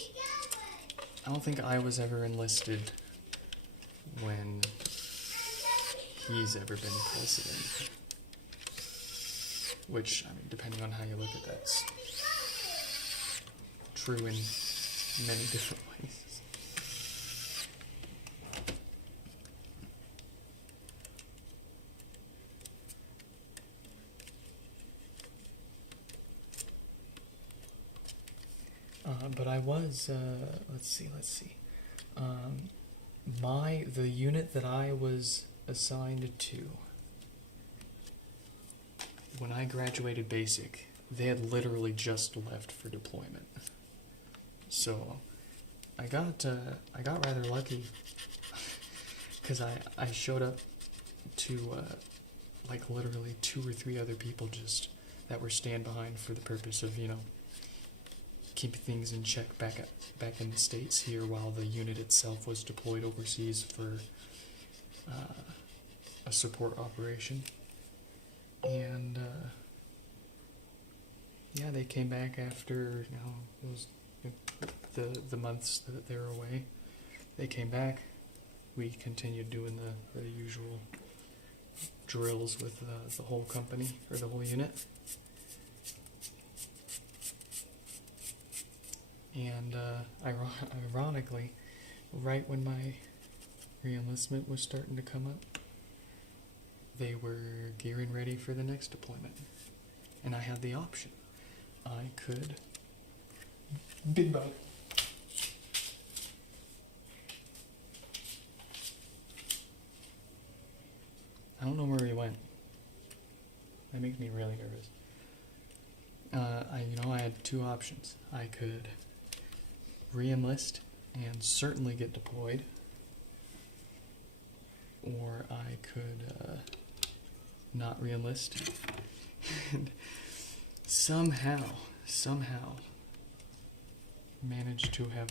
I was ever enlisted when he's ever been president. Which, I mean, depending on how you look at that's true in many different ways. But I was, let's see. The unit that I was assigned to, when I graduated basic, they had literally just left for deployment. So, I got rather lucky, because I showed up to, like, literally 2 or 3 other people just, that were stand behind for the purpose of, keeping things in check back in the States here while the unit itself was deployed overseas for a support operation. And yeah, they came back after the months that they were away. They came back. We continued doing the usual drills with the whole company or the whole unit. And ironically, right when my re-enlistment was starting to come up, they were gearing ready for the next deployment. And I had the option. I could... Big bug. I don't know where he went. That makes me really nervous. I had 2 options. I could re-enlist and certainly get deployed, or I could not re-enlist and somehow managed to have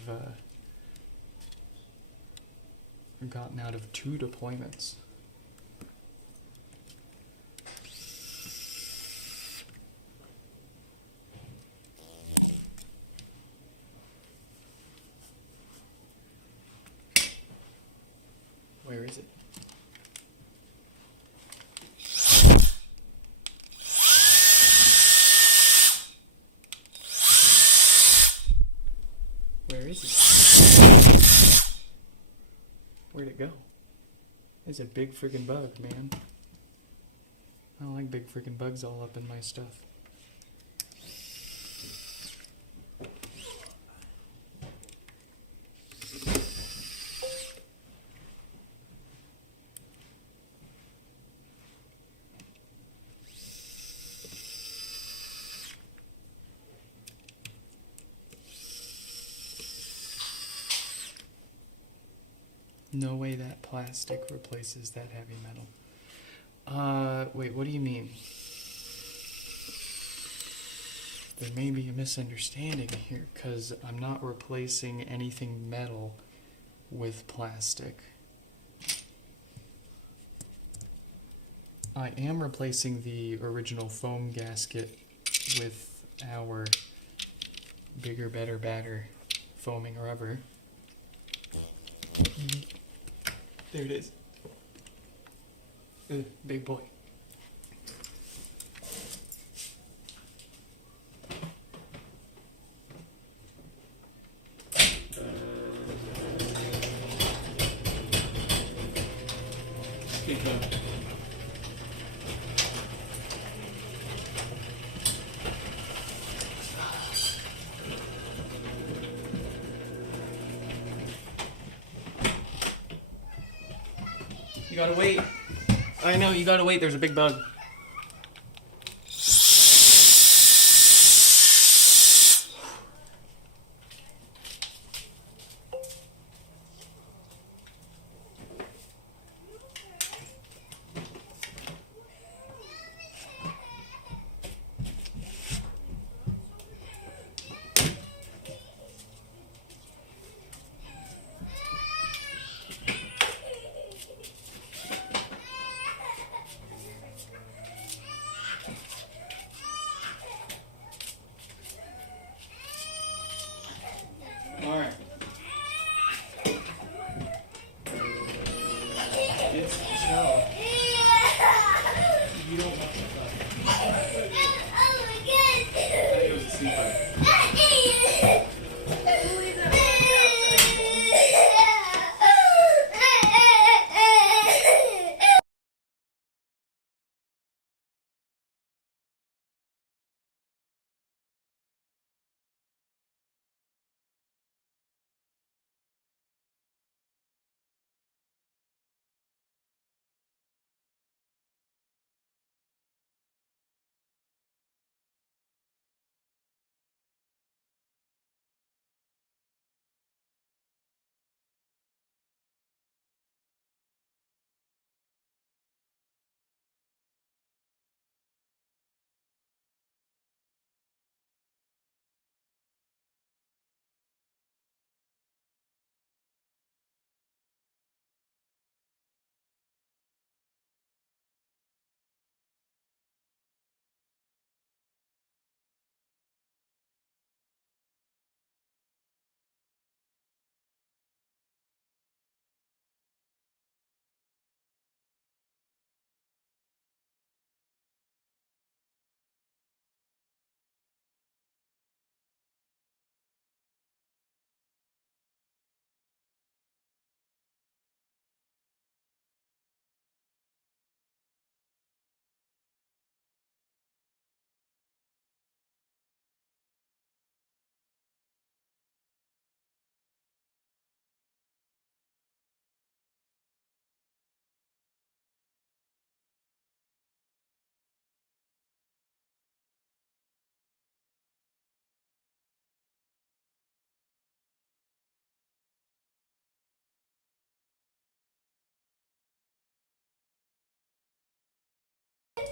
gotten out of 2 deployments. Where is it? Where is it? Where'd it go? It's a big freaking bug, man. I don't like big freaking bugs all up in my stuff. No way that plastic replaces that heavy metal. Wait, what do you mean? There may be a misunderstanding here, because I'm not replacing anything metal with plastic. I am replacing the original foam gasket with our bigger, better, badder foaming rubber. There it is. Big boy. You gotta wait. I know, you gotta wait, there's a big bug. Alright. It's chill. You don't want to talk. Oh my god! I think it was a sleeper.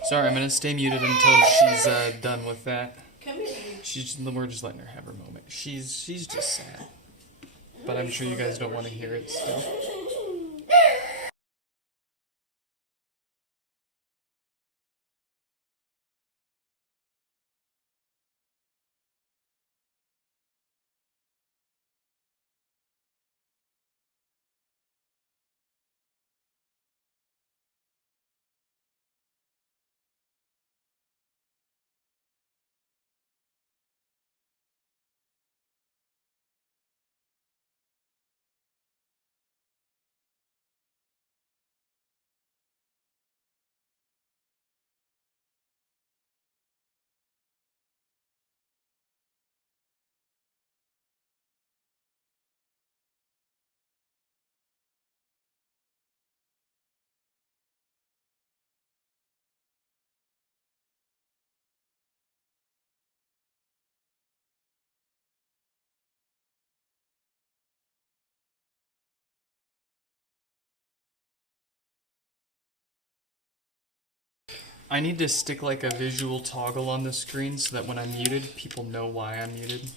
Sorry, I'm gonna stay muted until she's done with that. Come here. We're just letting her have her moment. She's just sad, but I'm sure you guys don't want to hear it still. I need to stick like a visual toggle on the screen so that when I'm muted, people know why I'm muted,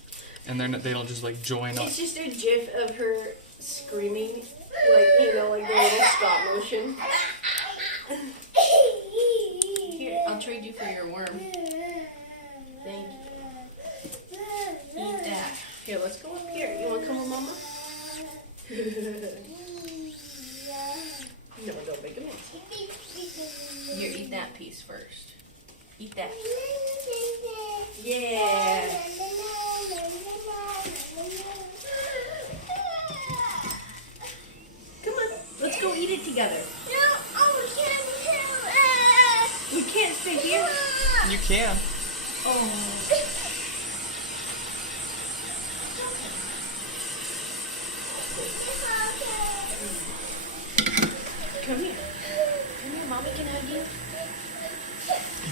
and they don't just like join up. It's just a gif of her screaming, like, you know, like the little stop motion. Here, I'll trade you for your worm. Thank you. Eat that. Here, let's go up here. You want to come with Mama? No, don't make a mess. Here, eat that piece first. Eat that. Yeah. Come on, let's go eat it together. You can't stay here. You can. Oh. Come here. Come here, Mommy can hug you.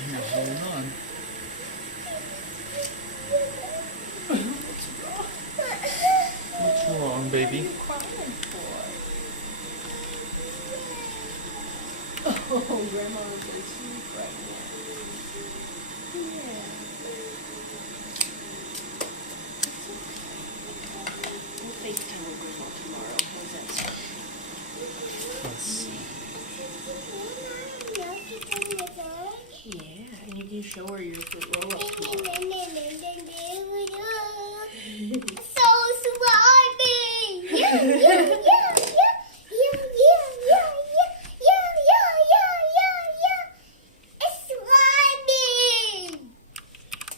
Here, hold on. What's wrong, baby? What are you crying for? Oh, Grandma was so sweet right now. Yeah. We'll FaceTime with Grandma tomorrow. How's that sound? Let's see. Yeah, and you can show her your fruit roll-up tomorrow. So slimy! Yeah, yeah, yeah, yeah, yeah, yeah, yeah, yeah, yeah, yeah, yeah. It's slimy!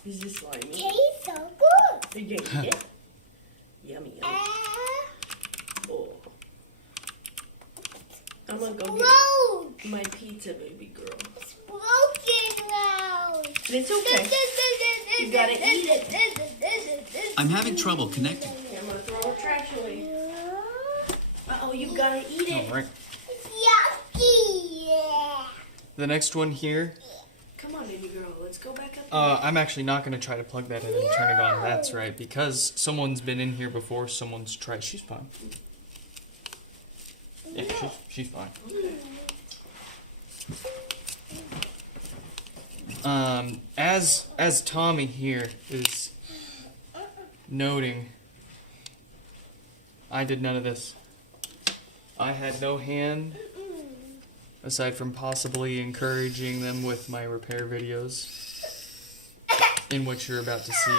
Is this slimy? Tastes so good. Are you gonna eat it? Yummy, yummy. Oh. I'm gonna go Explode! get my pizza, baby girl. Explosion round! But it's okay. You gotta eat it. I'm having trouble connecting. I'm gonna throw her trash away. Uh-oh, you gotta eat it. All right. Yucky! The next one here. Come on, baby girl. Let's go back up. I'm actually not going to try to plug that in and turn it on. That's right, because someone's been in here before. Someone's tried. She's fine. Yeah, she's fine. As Tommy here is noting, I did none of this. I had no hand, aside from possibly encouraging them with my repair videos, in which you're about to see.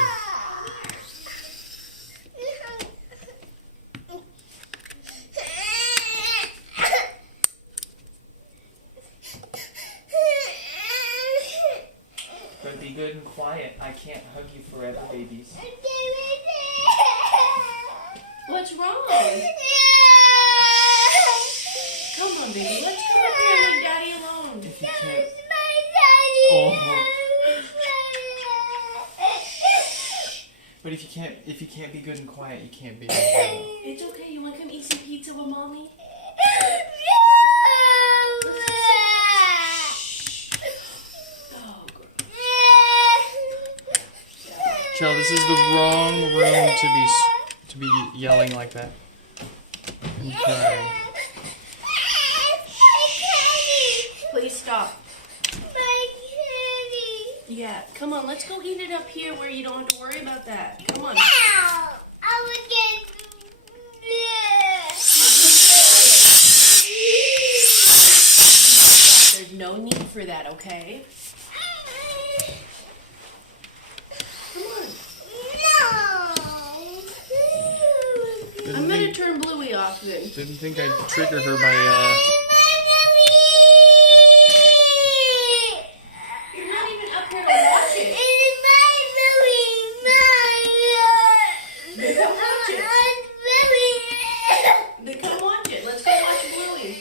But be good and quiet. I can't hug you forever, babies. What's wrong? Come on, baby. Let's go up here and leave Daddy alone. If you can't. Oh. But if you can't be good and quiet, you can't be. It's okay. You want to come eat some pizza with Mommy? Oh, girl. Shell, this is the wrong room to be yelling like that and crying. Please stop. Yeah, come on. Let's go eat it up here where you don't have to worry about that. Come on. There's no need for that, okay? Come on. I'm gonna turn Bluey off then. Didn't think I'd trigger her by You're not even up here to watch it. Then come watch it. Then come watch it. Let's go watch Bluey.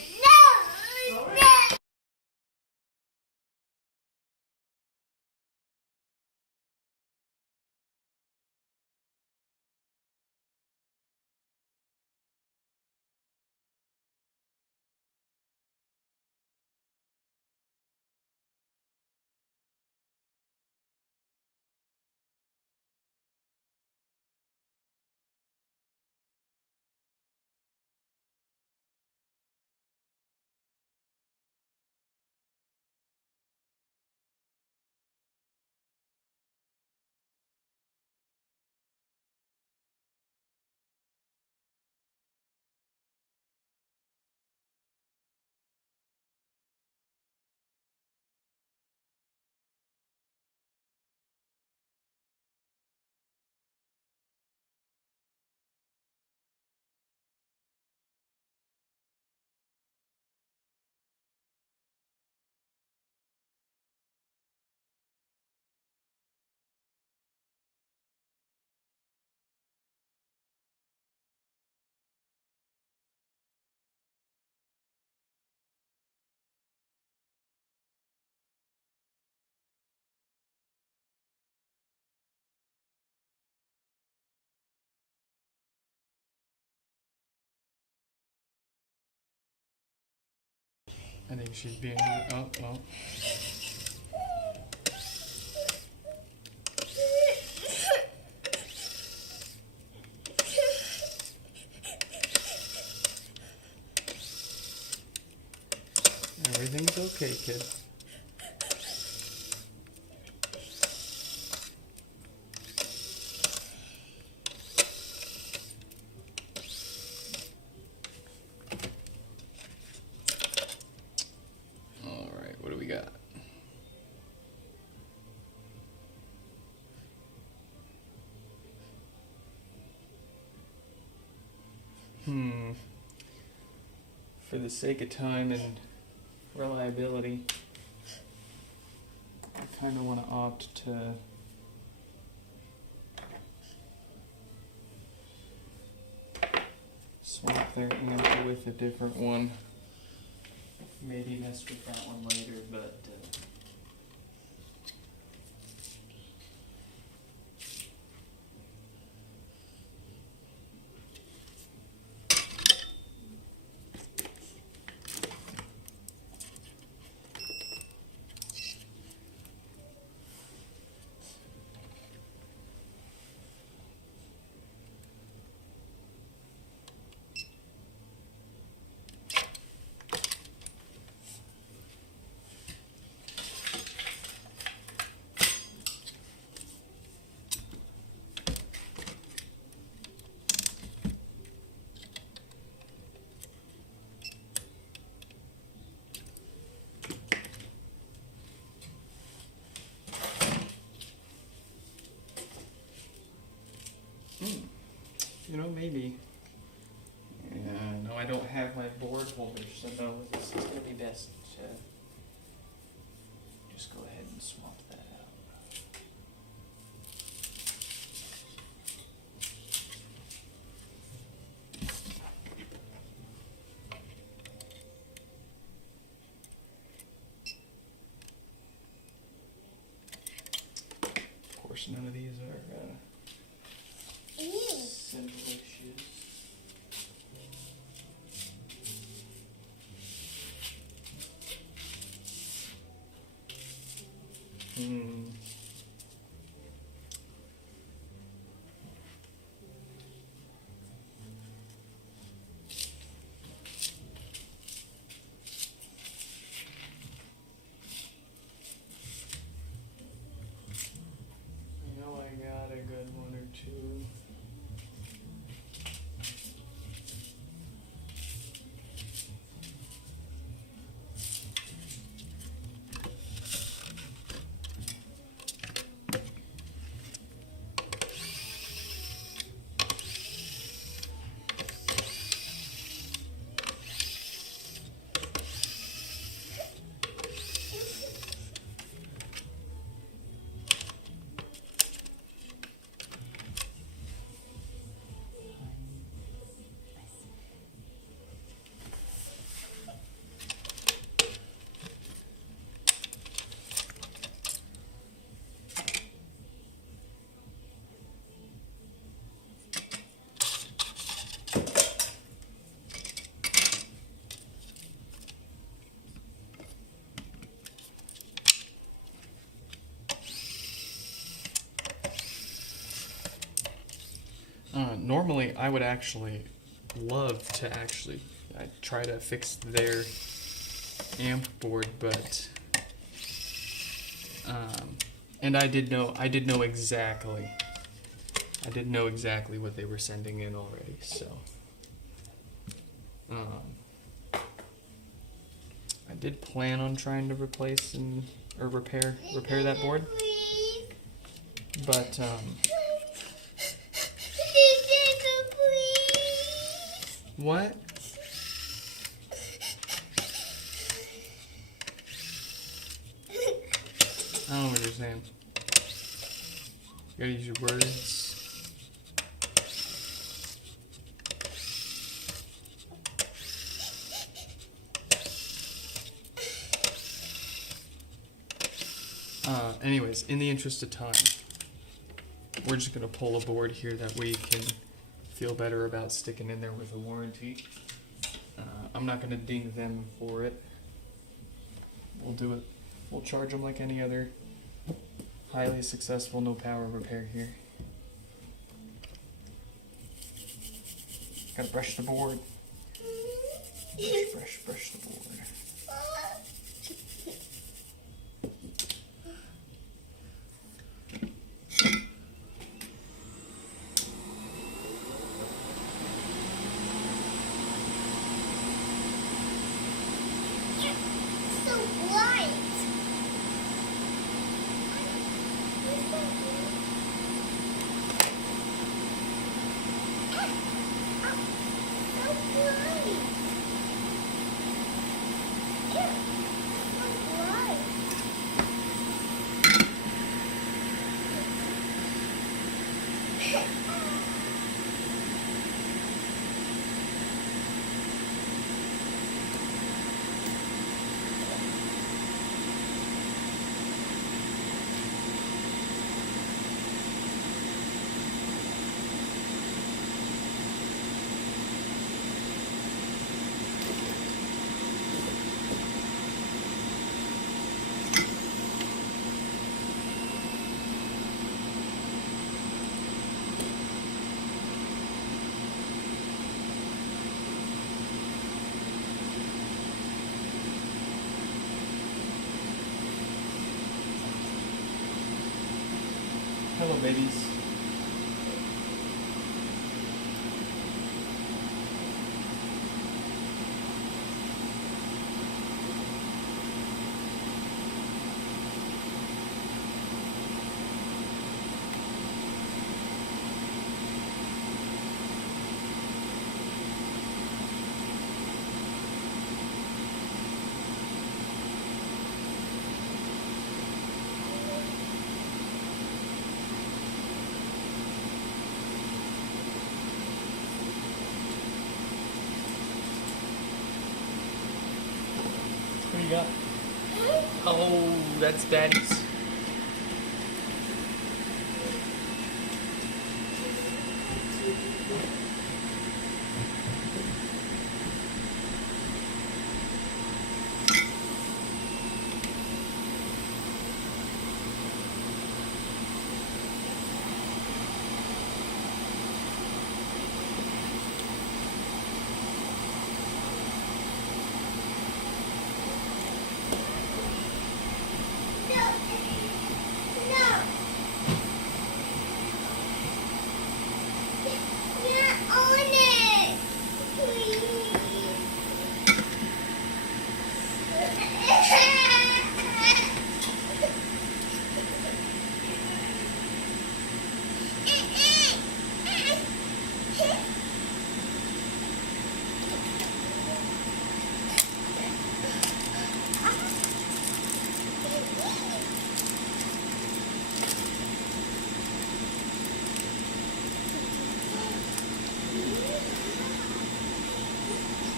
I think she's being. Oh, oh. Everything's okay, kid. All right, what do we got? For the sake of time and reliability, I kind of want to opt to swap their amp with a different one. Maybe mess with that one later, but you know, maybe. No, I don't have my board holder, so no, it's going to be best to just go ahead and swap that out. Of course, none of these are simple issues. I know I got a good one or two. Normally, I would actually love to I try to fix their amp board, but and I did know exactly what they were sending in already. So I did plan on trying to replace or repair that board, but what? I don't know what you're saying. You gotta use your words. Anyways, in the interest of time, we're just gonna pull a board here that we can feel better about sticking in there with a warranty. I'm not gonna ding them for it. we'll do it. We'll charge them like any other highly successful no power repair here. Gotta brush the board. Brush the board. So bright. So bright. Hello, babies. What do you got? Oh, that's Daddy's.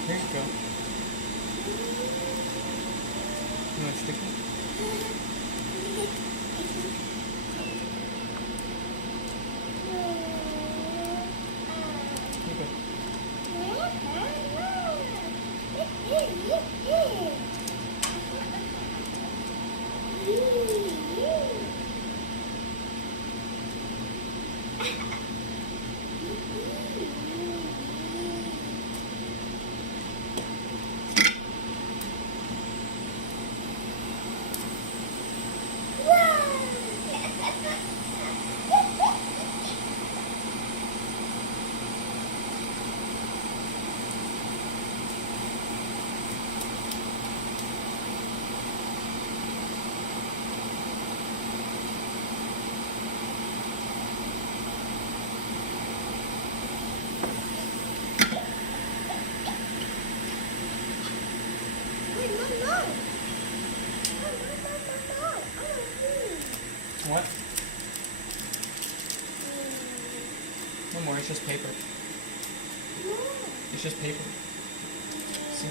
Here you go. You want to stick it? Here you go. What? No more, it's just paper. It's just paper. See?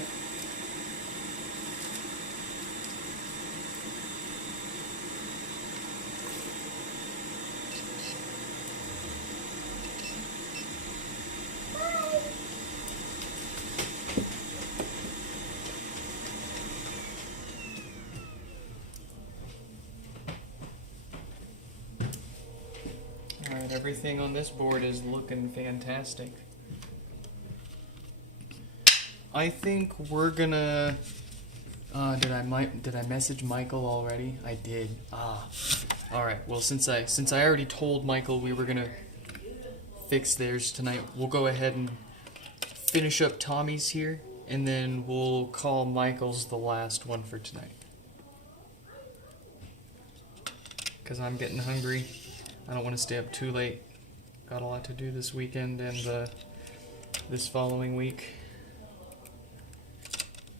everything on this board is looking fantastic. I think we're gonna. Did I message Michael already? I did. All right. Well, since I already told Michael we were gonna fix theirs tonight, we'll go ahead and finish up Tommy's here, and then we'll call Michael's the last one for tonight. Cause I'm getting hungry. I don't want to stay up too late. Got a lot to do this weekend and this following week.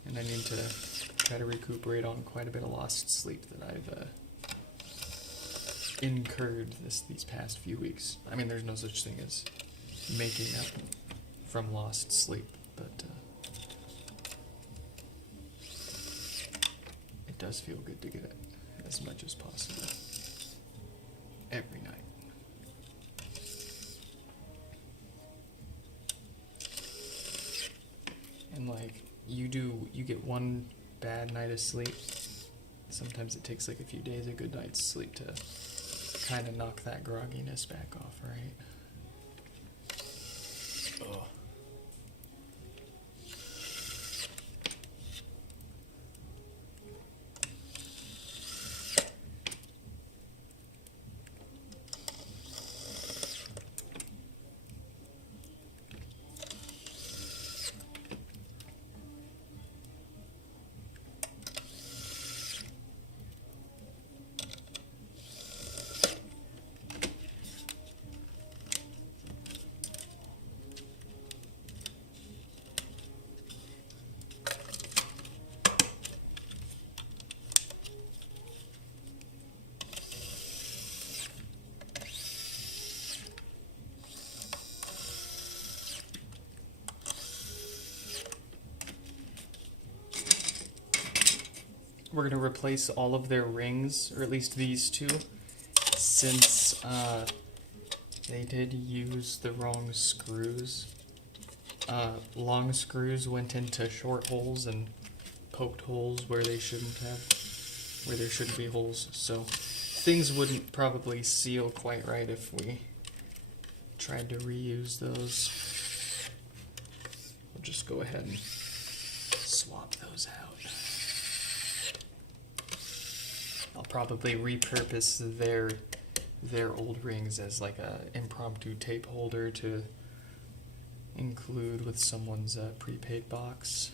And I need to try to recuperate on quite a bit of lost sleep that I've incurred these past few weeks. I mean, there's no such thing as making up from lost sleep, but it does feel good to get it as much as possible every night. And like, you get one bad night of sleep. Sometimes it takes like a few days of good night's sleep to kind of knock that grogginess back off, right? Ugh. We're going to replace all of their rings, or at least these two, since they did use the wrong screws. Long screws went into short holes and poked holes where they shouldn't have, where there shouldn't be holes. So things wouldn't probably seal quite right if we tried to reuse those. We'll just go ahead and swap those out. I'll probably repurpose their old rings as like a impromptu tape holder to include with someone's prepaid box.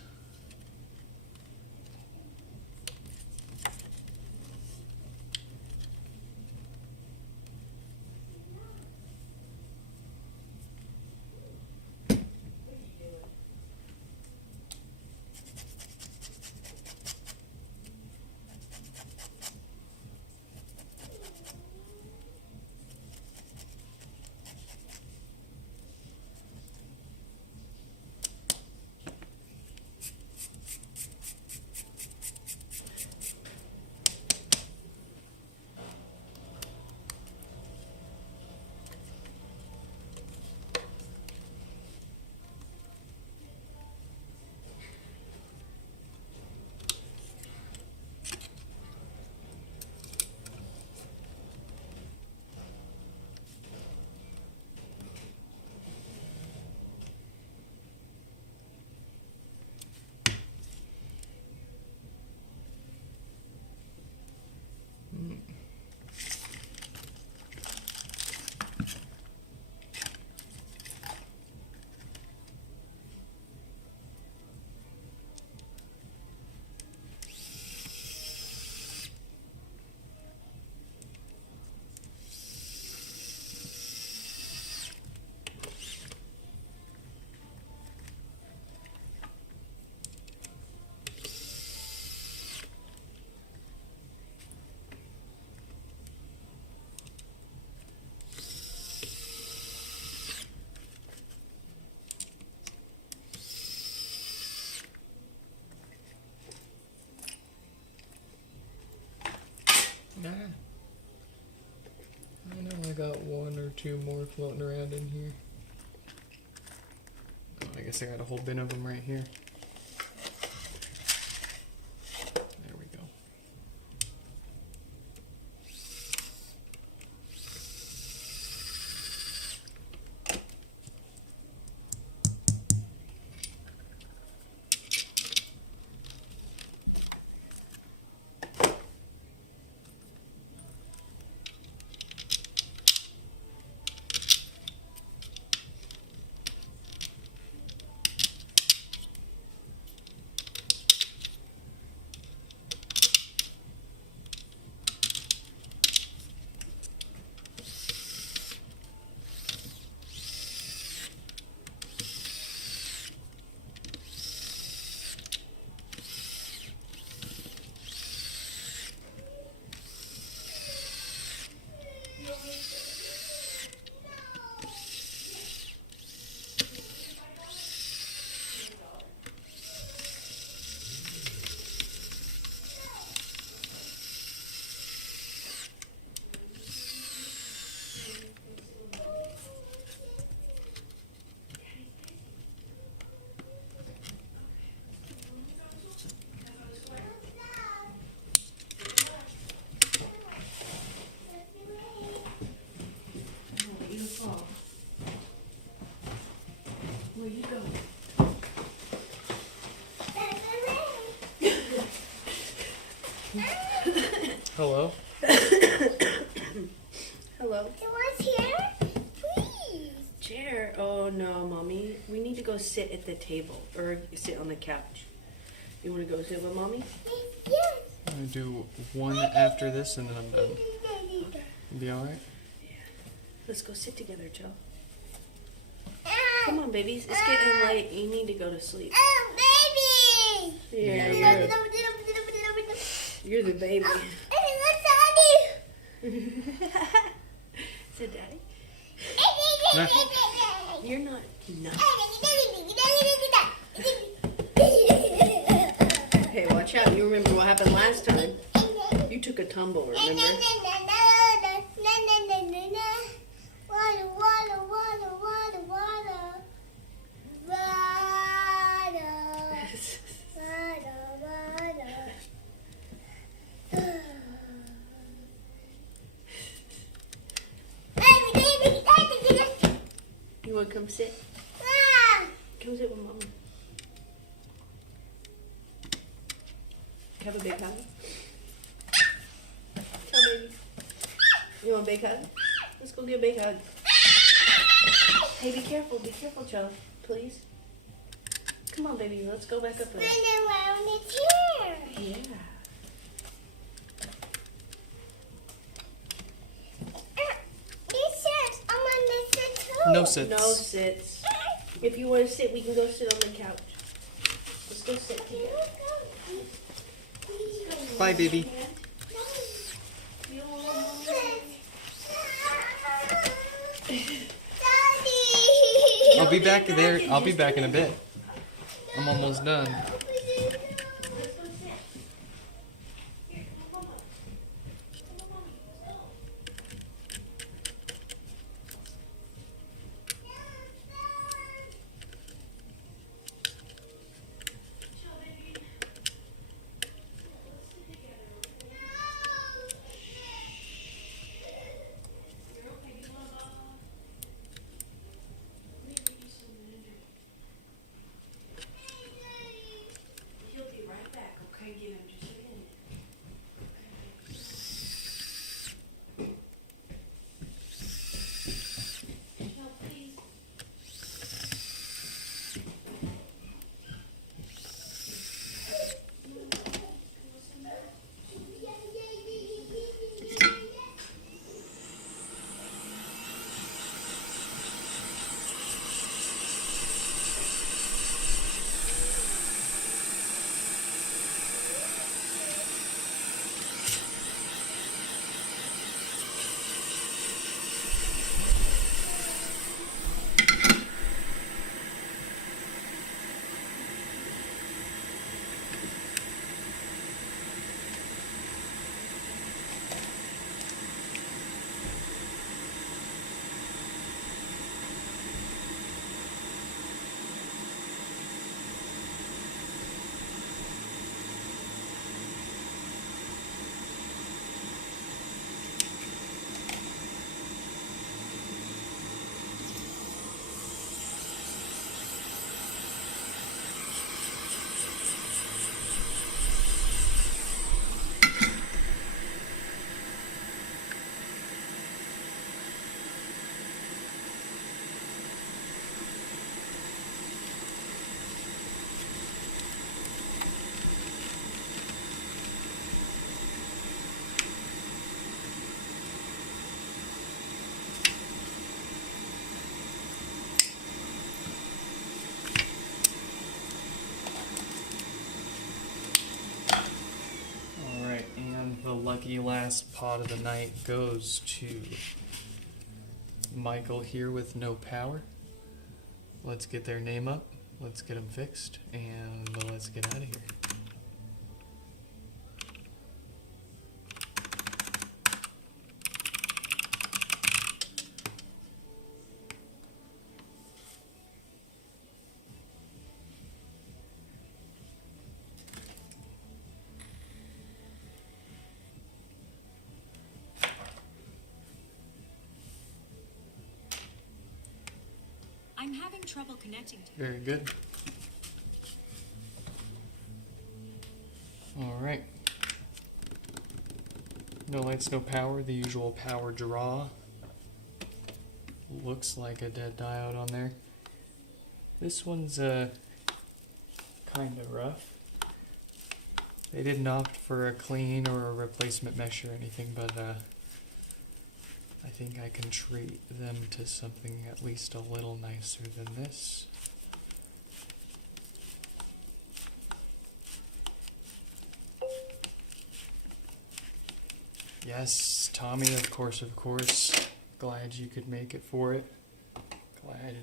Nah. I know I got one or two more floating around in here. Oh, I guess I got a whole bin of them right here. There we go. Where you go? Hello? Hello. Someone's here? Please. Chair. Oh no, mommy. We need to go sit at the table or sit on the couch. You want to go sit with mommy? Yes. I'm gonna do one after this and then I'm done. Be alright? Let's go sit together, Joe. Come on, babies. It's getting late. You need to go to sleep. Oh, baby. Yeah, you're the baby. Said daddy. You're not. No. Hey, watch out. You remember what happened last time? You took a tumble, remember? Water, water, water, water, water. Water. Water, water. You want to come sit? Come sit with mama. Have a big hug. Oh, baby. You want a big hug? Let's go get a big hug. Hey, be careful, Joe. Please. Come on, baby. Let's go back up there. Around the chair. Yeah. This says I'm on this too. No sits. No sits. If you want to sit, we can go sit on the couch. Let's go sit together. Bye, baby. I'll be back there. I'll be back in a bit. I'm almost done. He'll be right back, okay? Give him just a minute. No, please. Alright, and the lucky last pot of the night goes to Michael here with no power. Let's get their name up, let's get them fixed, and let's get out of here. I I'm having trouble connecting to. Very good. Alright. No lights, no power. The usual power draw. Looks like a dead diode on there. This one's kind of rough. They didn't opt for a clean or a replacement mesh or anything, but I think I can treat them to something at least a little nicer than this. Yes, Tommy, of course. Glad you could make it for it. Glad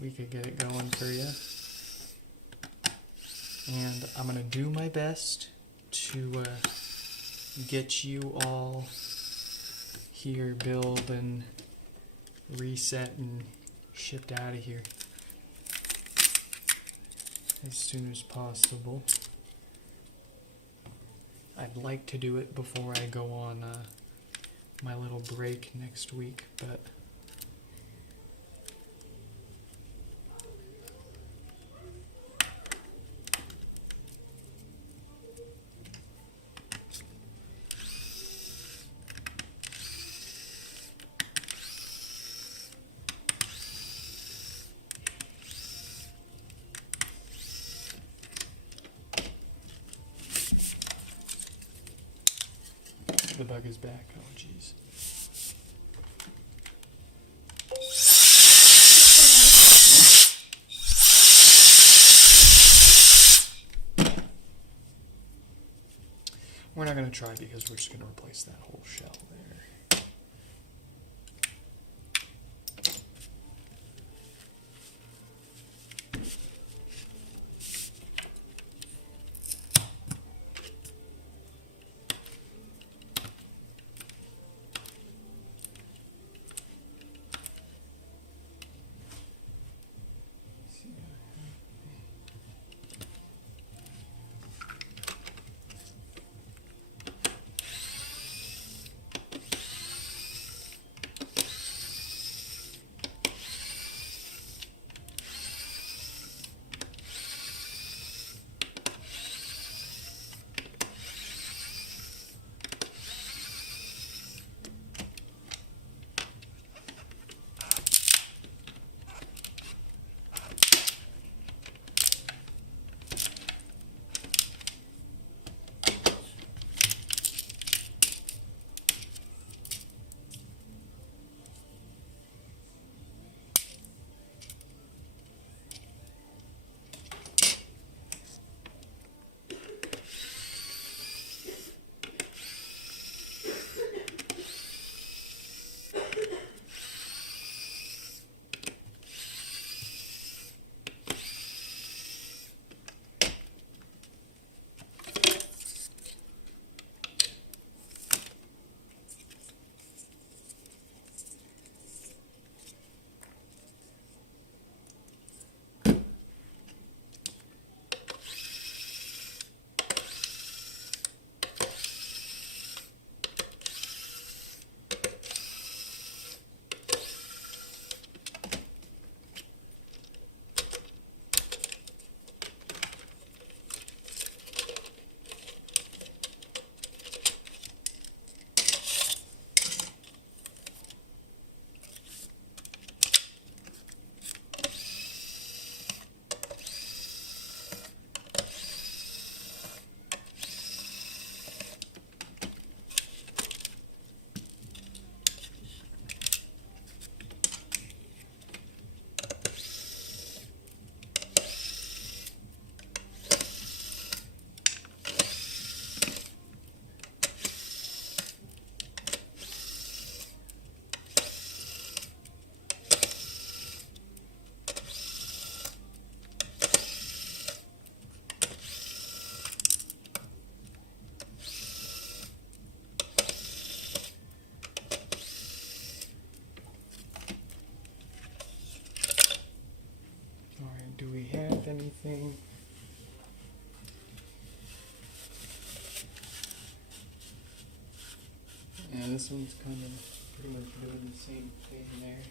we could get it going for you. And I'm going to do my best to get you all here, build and reset and shipped out of here as soon as possible. I'd like to do it before I go on my little break next week, but the bug is back. Oh, jeez. We're not going to try because we're just going to replace that whole shell there. Do we have anything? Yeah, this one's kind of pretty much doing the same thing there.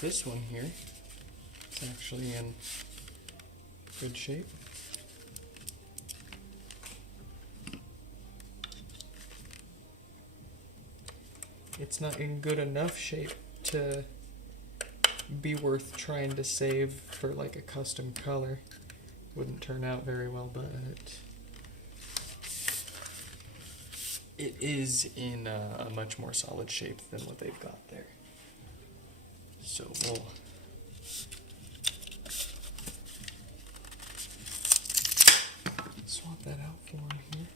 this one here, it's actually in good shape. It's not in good enough shape to be worth trying to save for like a custom color. Wouldn't turn out very well, but it is in a much more solid shape than what they've got there. So we'll swap that out for him here.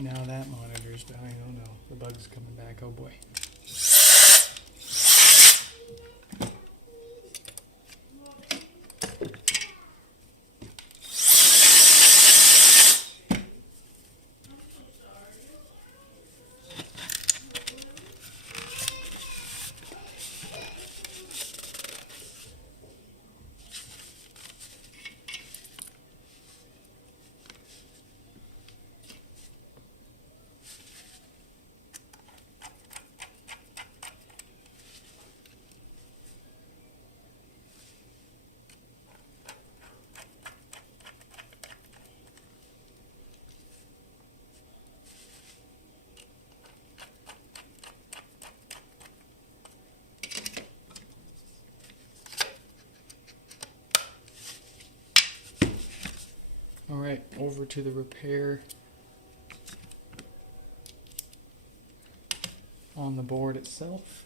Now that monitor's dying. Oh no, the bug's coming back. Oh boy. Alright, over to the repair on the board itself.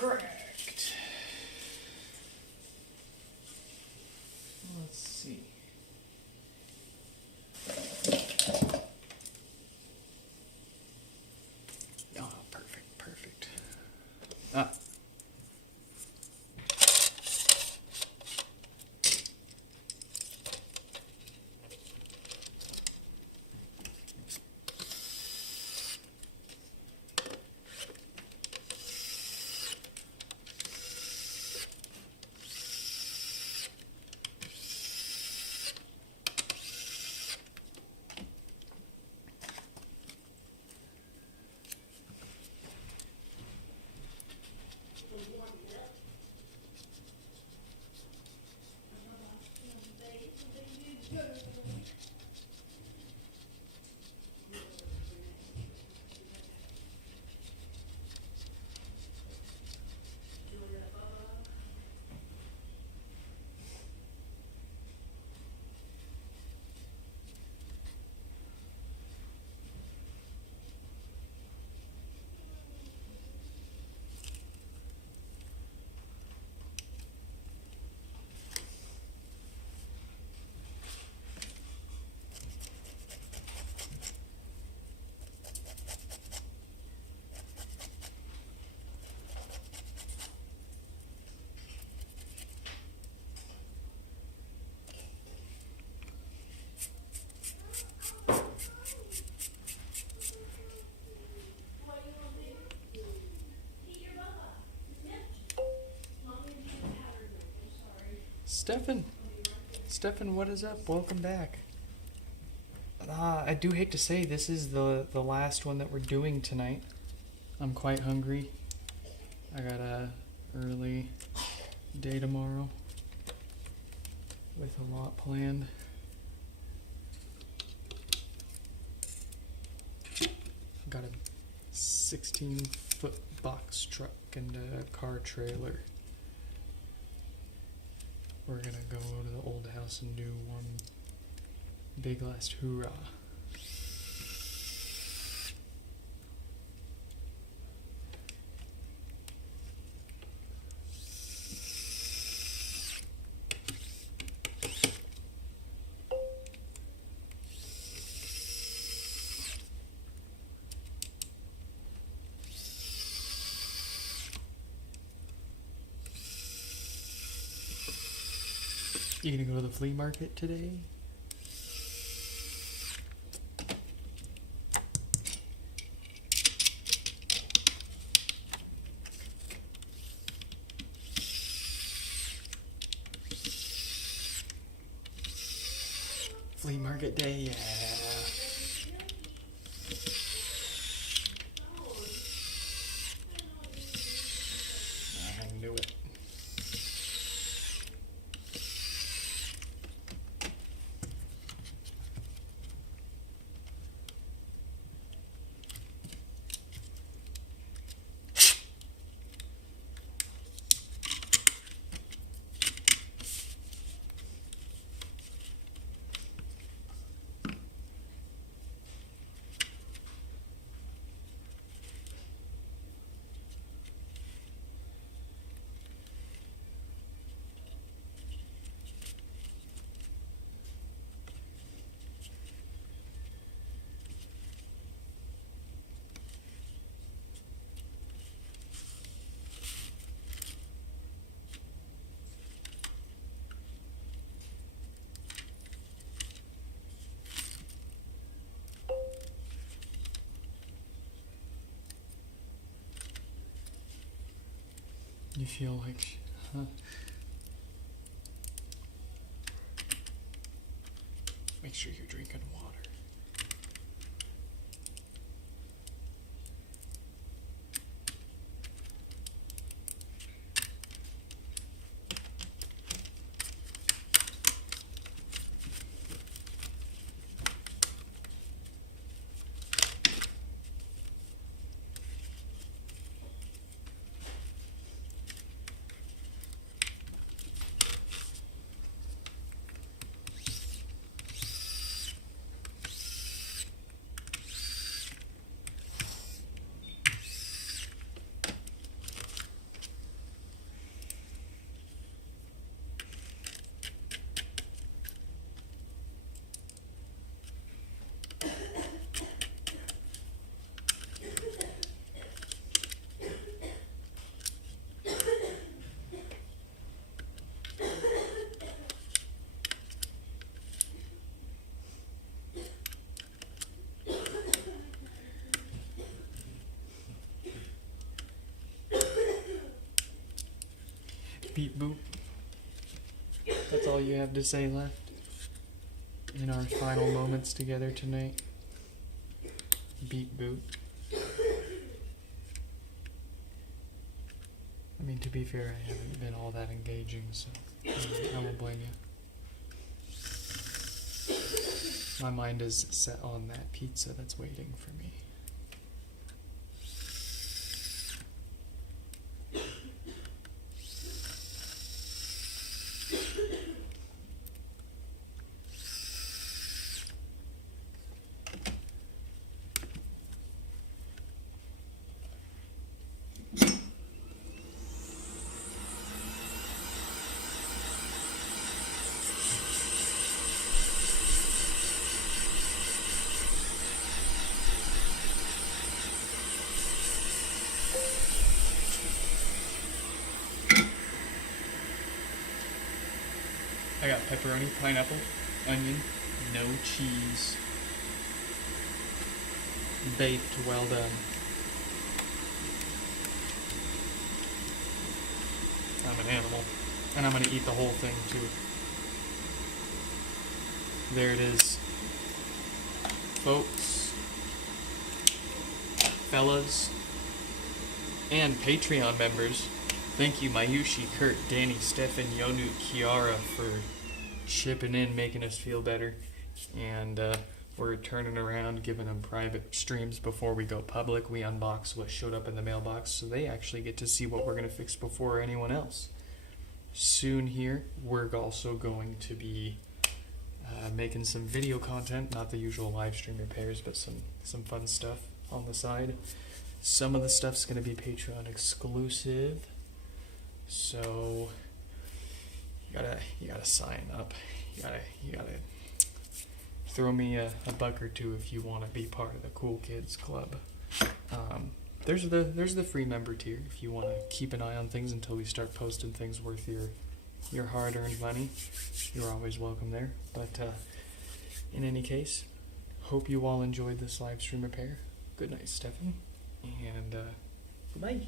Correct. Let's see. Oh, perfect, perfect. Ah. Stefan, what is up? Welcome back. I do hate to say this is the last one that we're doing tonight. I'm quite hungry. I got a early day tomorrow with a lot planned. Got a 16-foot box truck and a car trailer. We're gonna go to the old house and do one big last hoorah. You gonna go to the flea market today? Flea market day, yeah. I knew it. You feel like, make sure you're drinking water. Beep boop. That's all you have to say left in our final moments together tonight. Beep boop. I mean, to be fair, I haven't been all that engaging, so I won't blame you. My mind is set on that pizza that's waiting for me. I got pepperoni, pineapple, onion, no cheese. Baked, well done. I'm an animal. And I'm gonna eat the whole thing too. There it is. Folks, fellas, and Patreon members. Thank you, Mayushi, Kurt, Danny, Stefan, Yonu, Kiara, for chipping in, making us feel better. And we're turning around, giving them private streams before we go public. We unbox what showed up in the mailbox, so they actually get to see what we're going to fix before anyone else. Soon here, we're also going to be making some video content, not the usual live stream repairs, but some fun stuff on the side. Some of the stuff's going to be Patreon exclusive. So you gotta sign up. You gotta throw me a buck or two if you want to be part of the Cool Kids Club. There's the free member tier if you want to keep an eye on things until we start posting things worth your hard-earned money. You're always welcome there. But in any case, hope you all enjoyed this live stream repair. Good night, Stefan, and goodbye.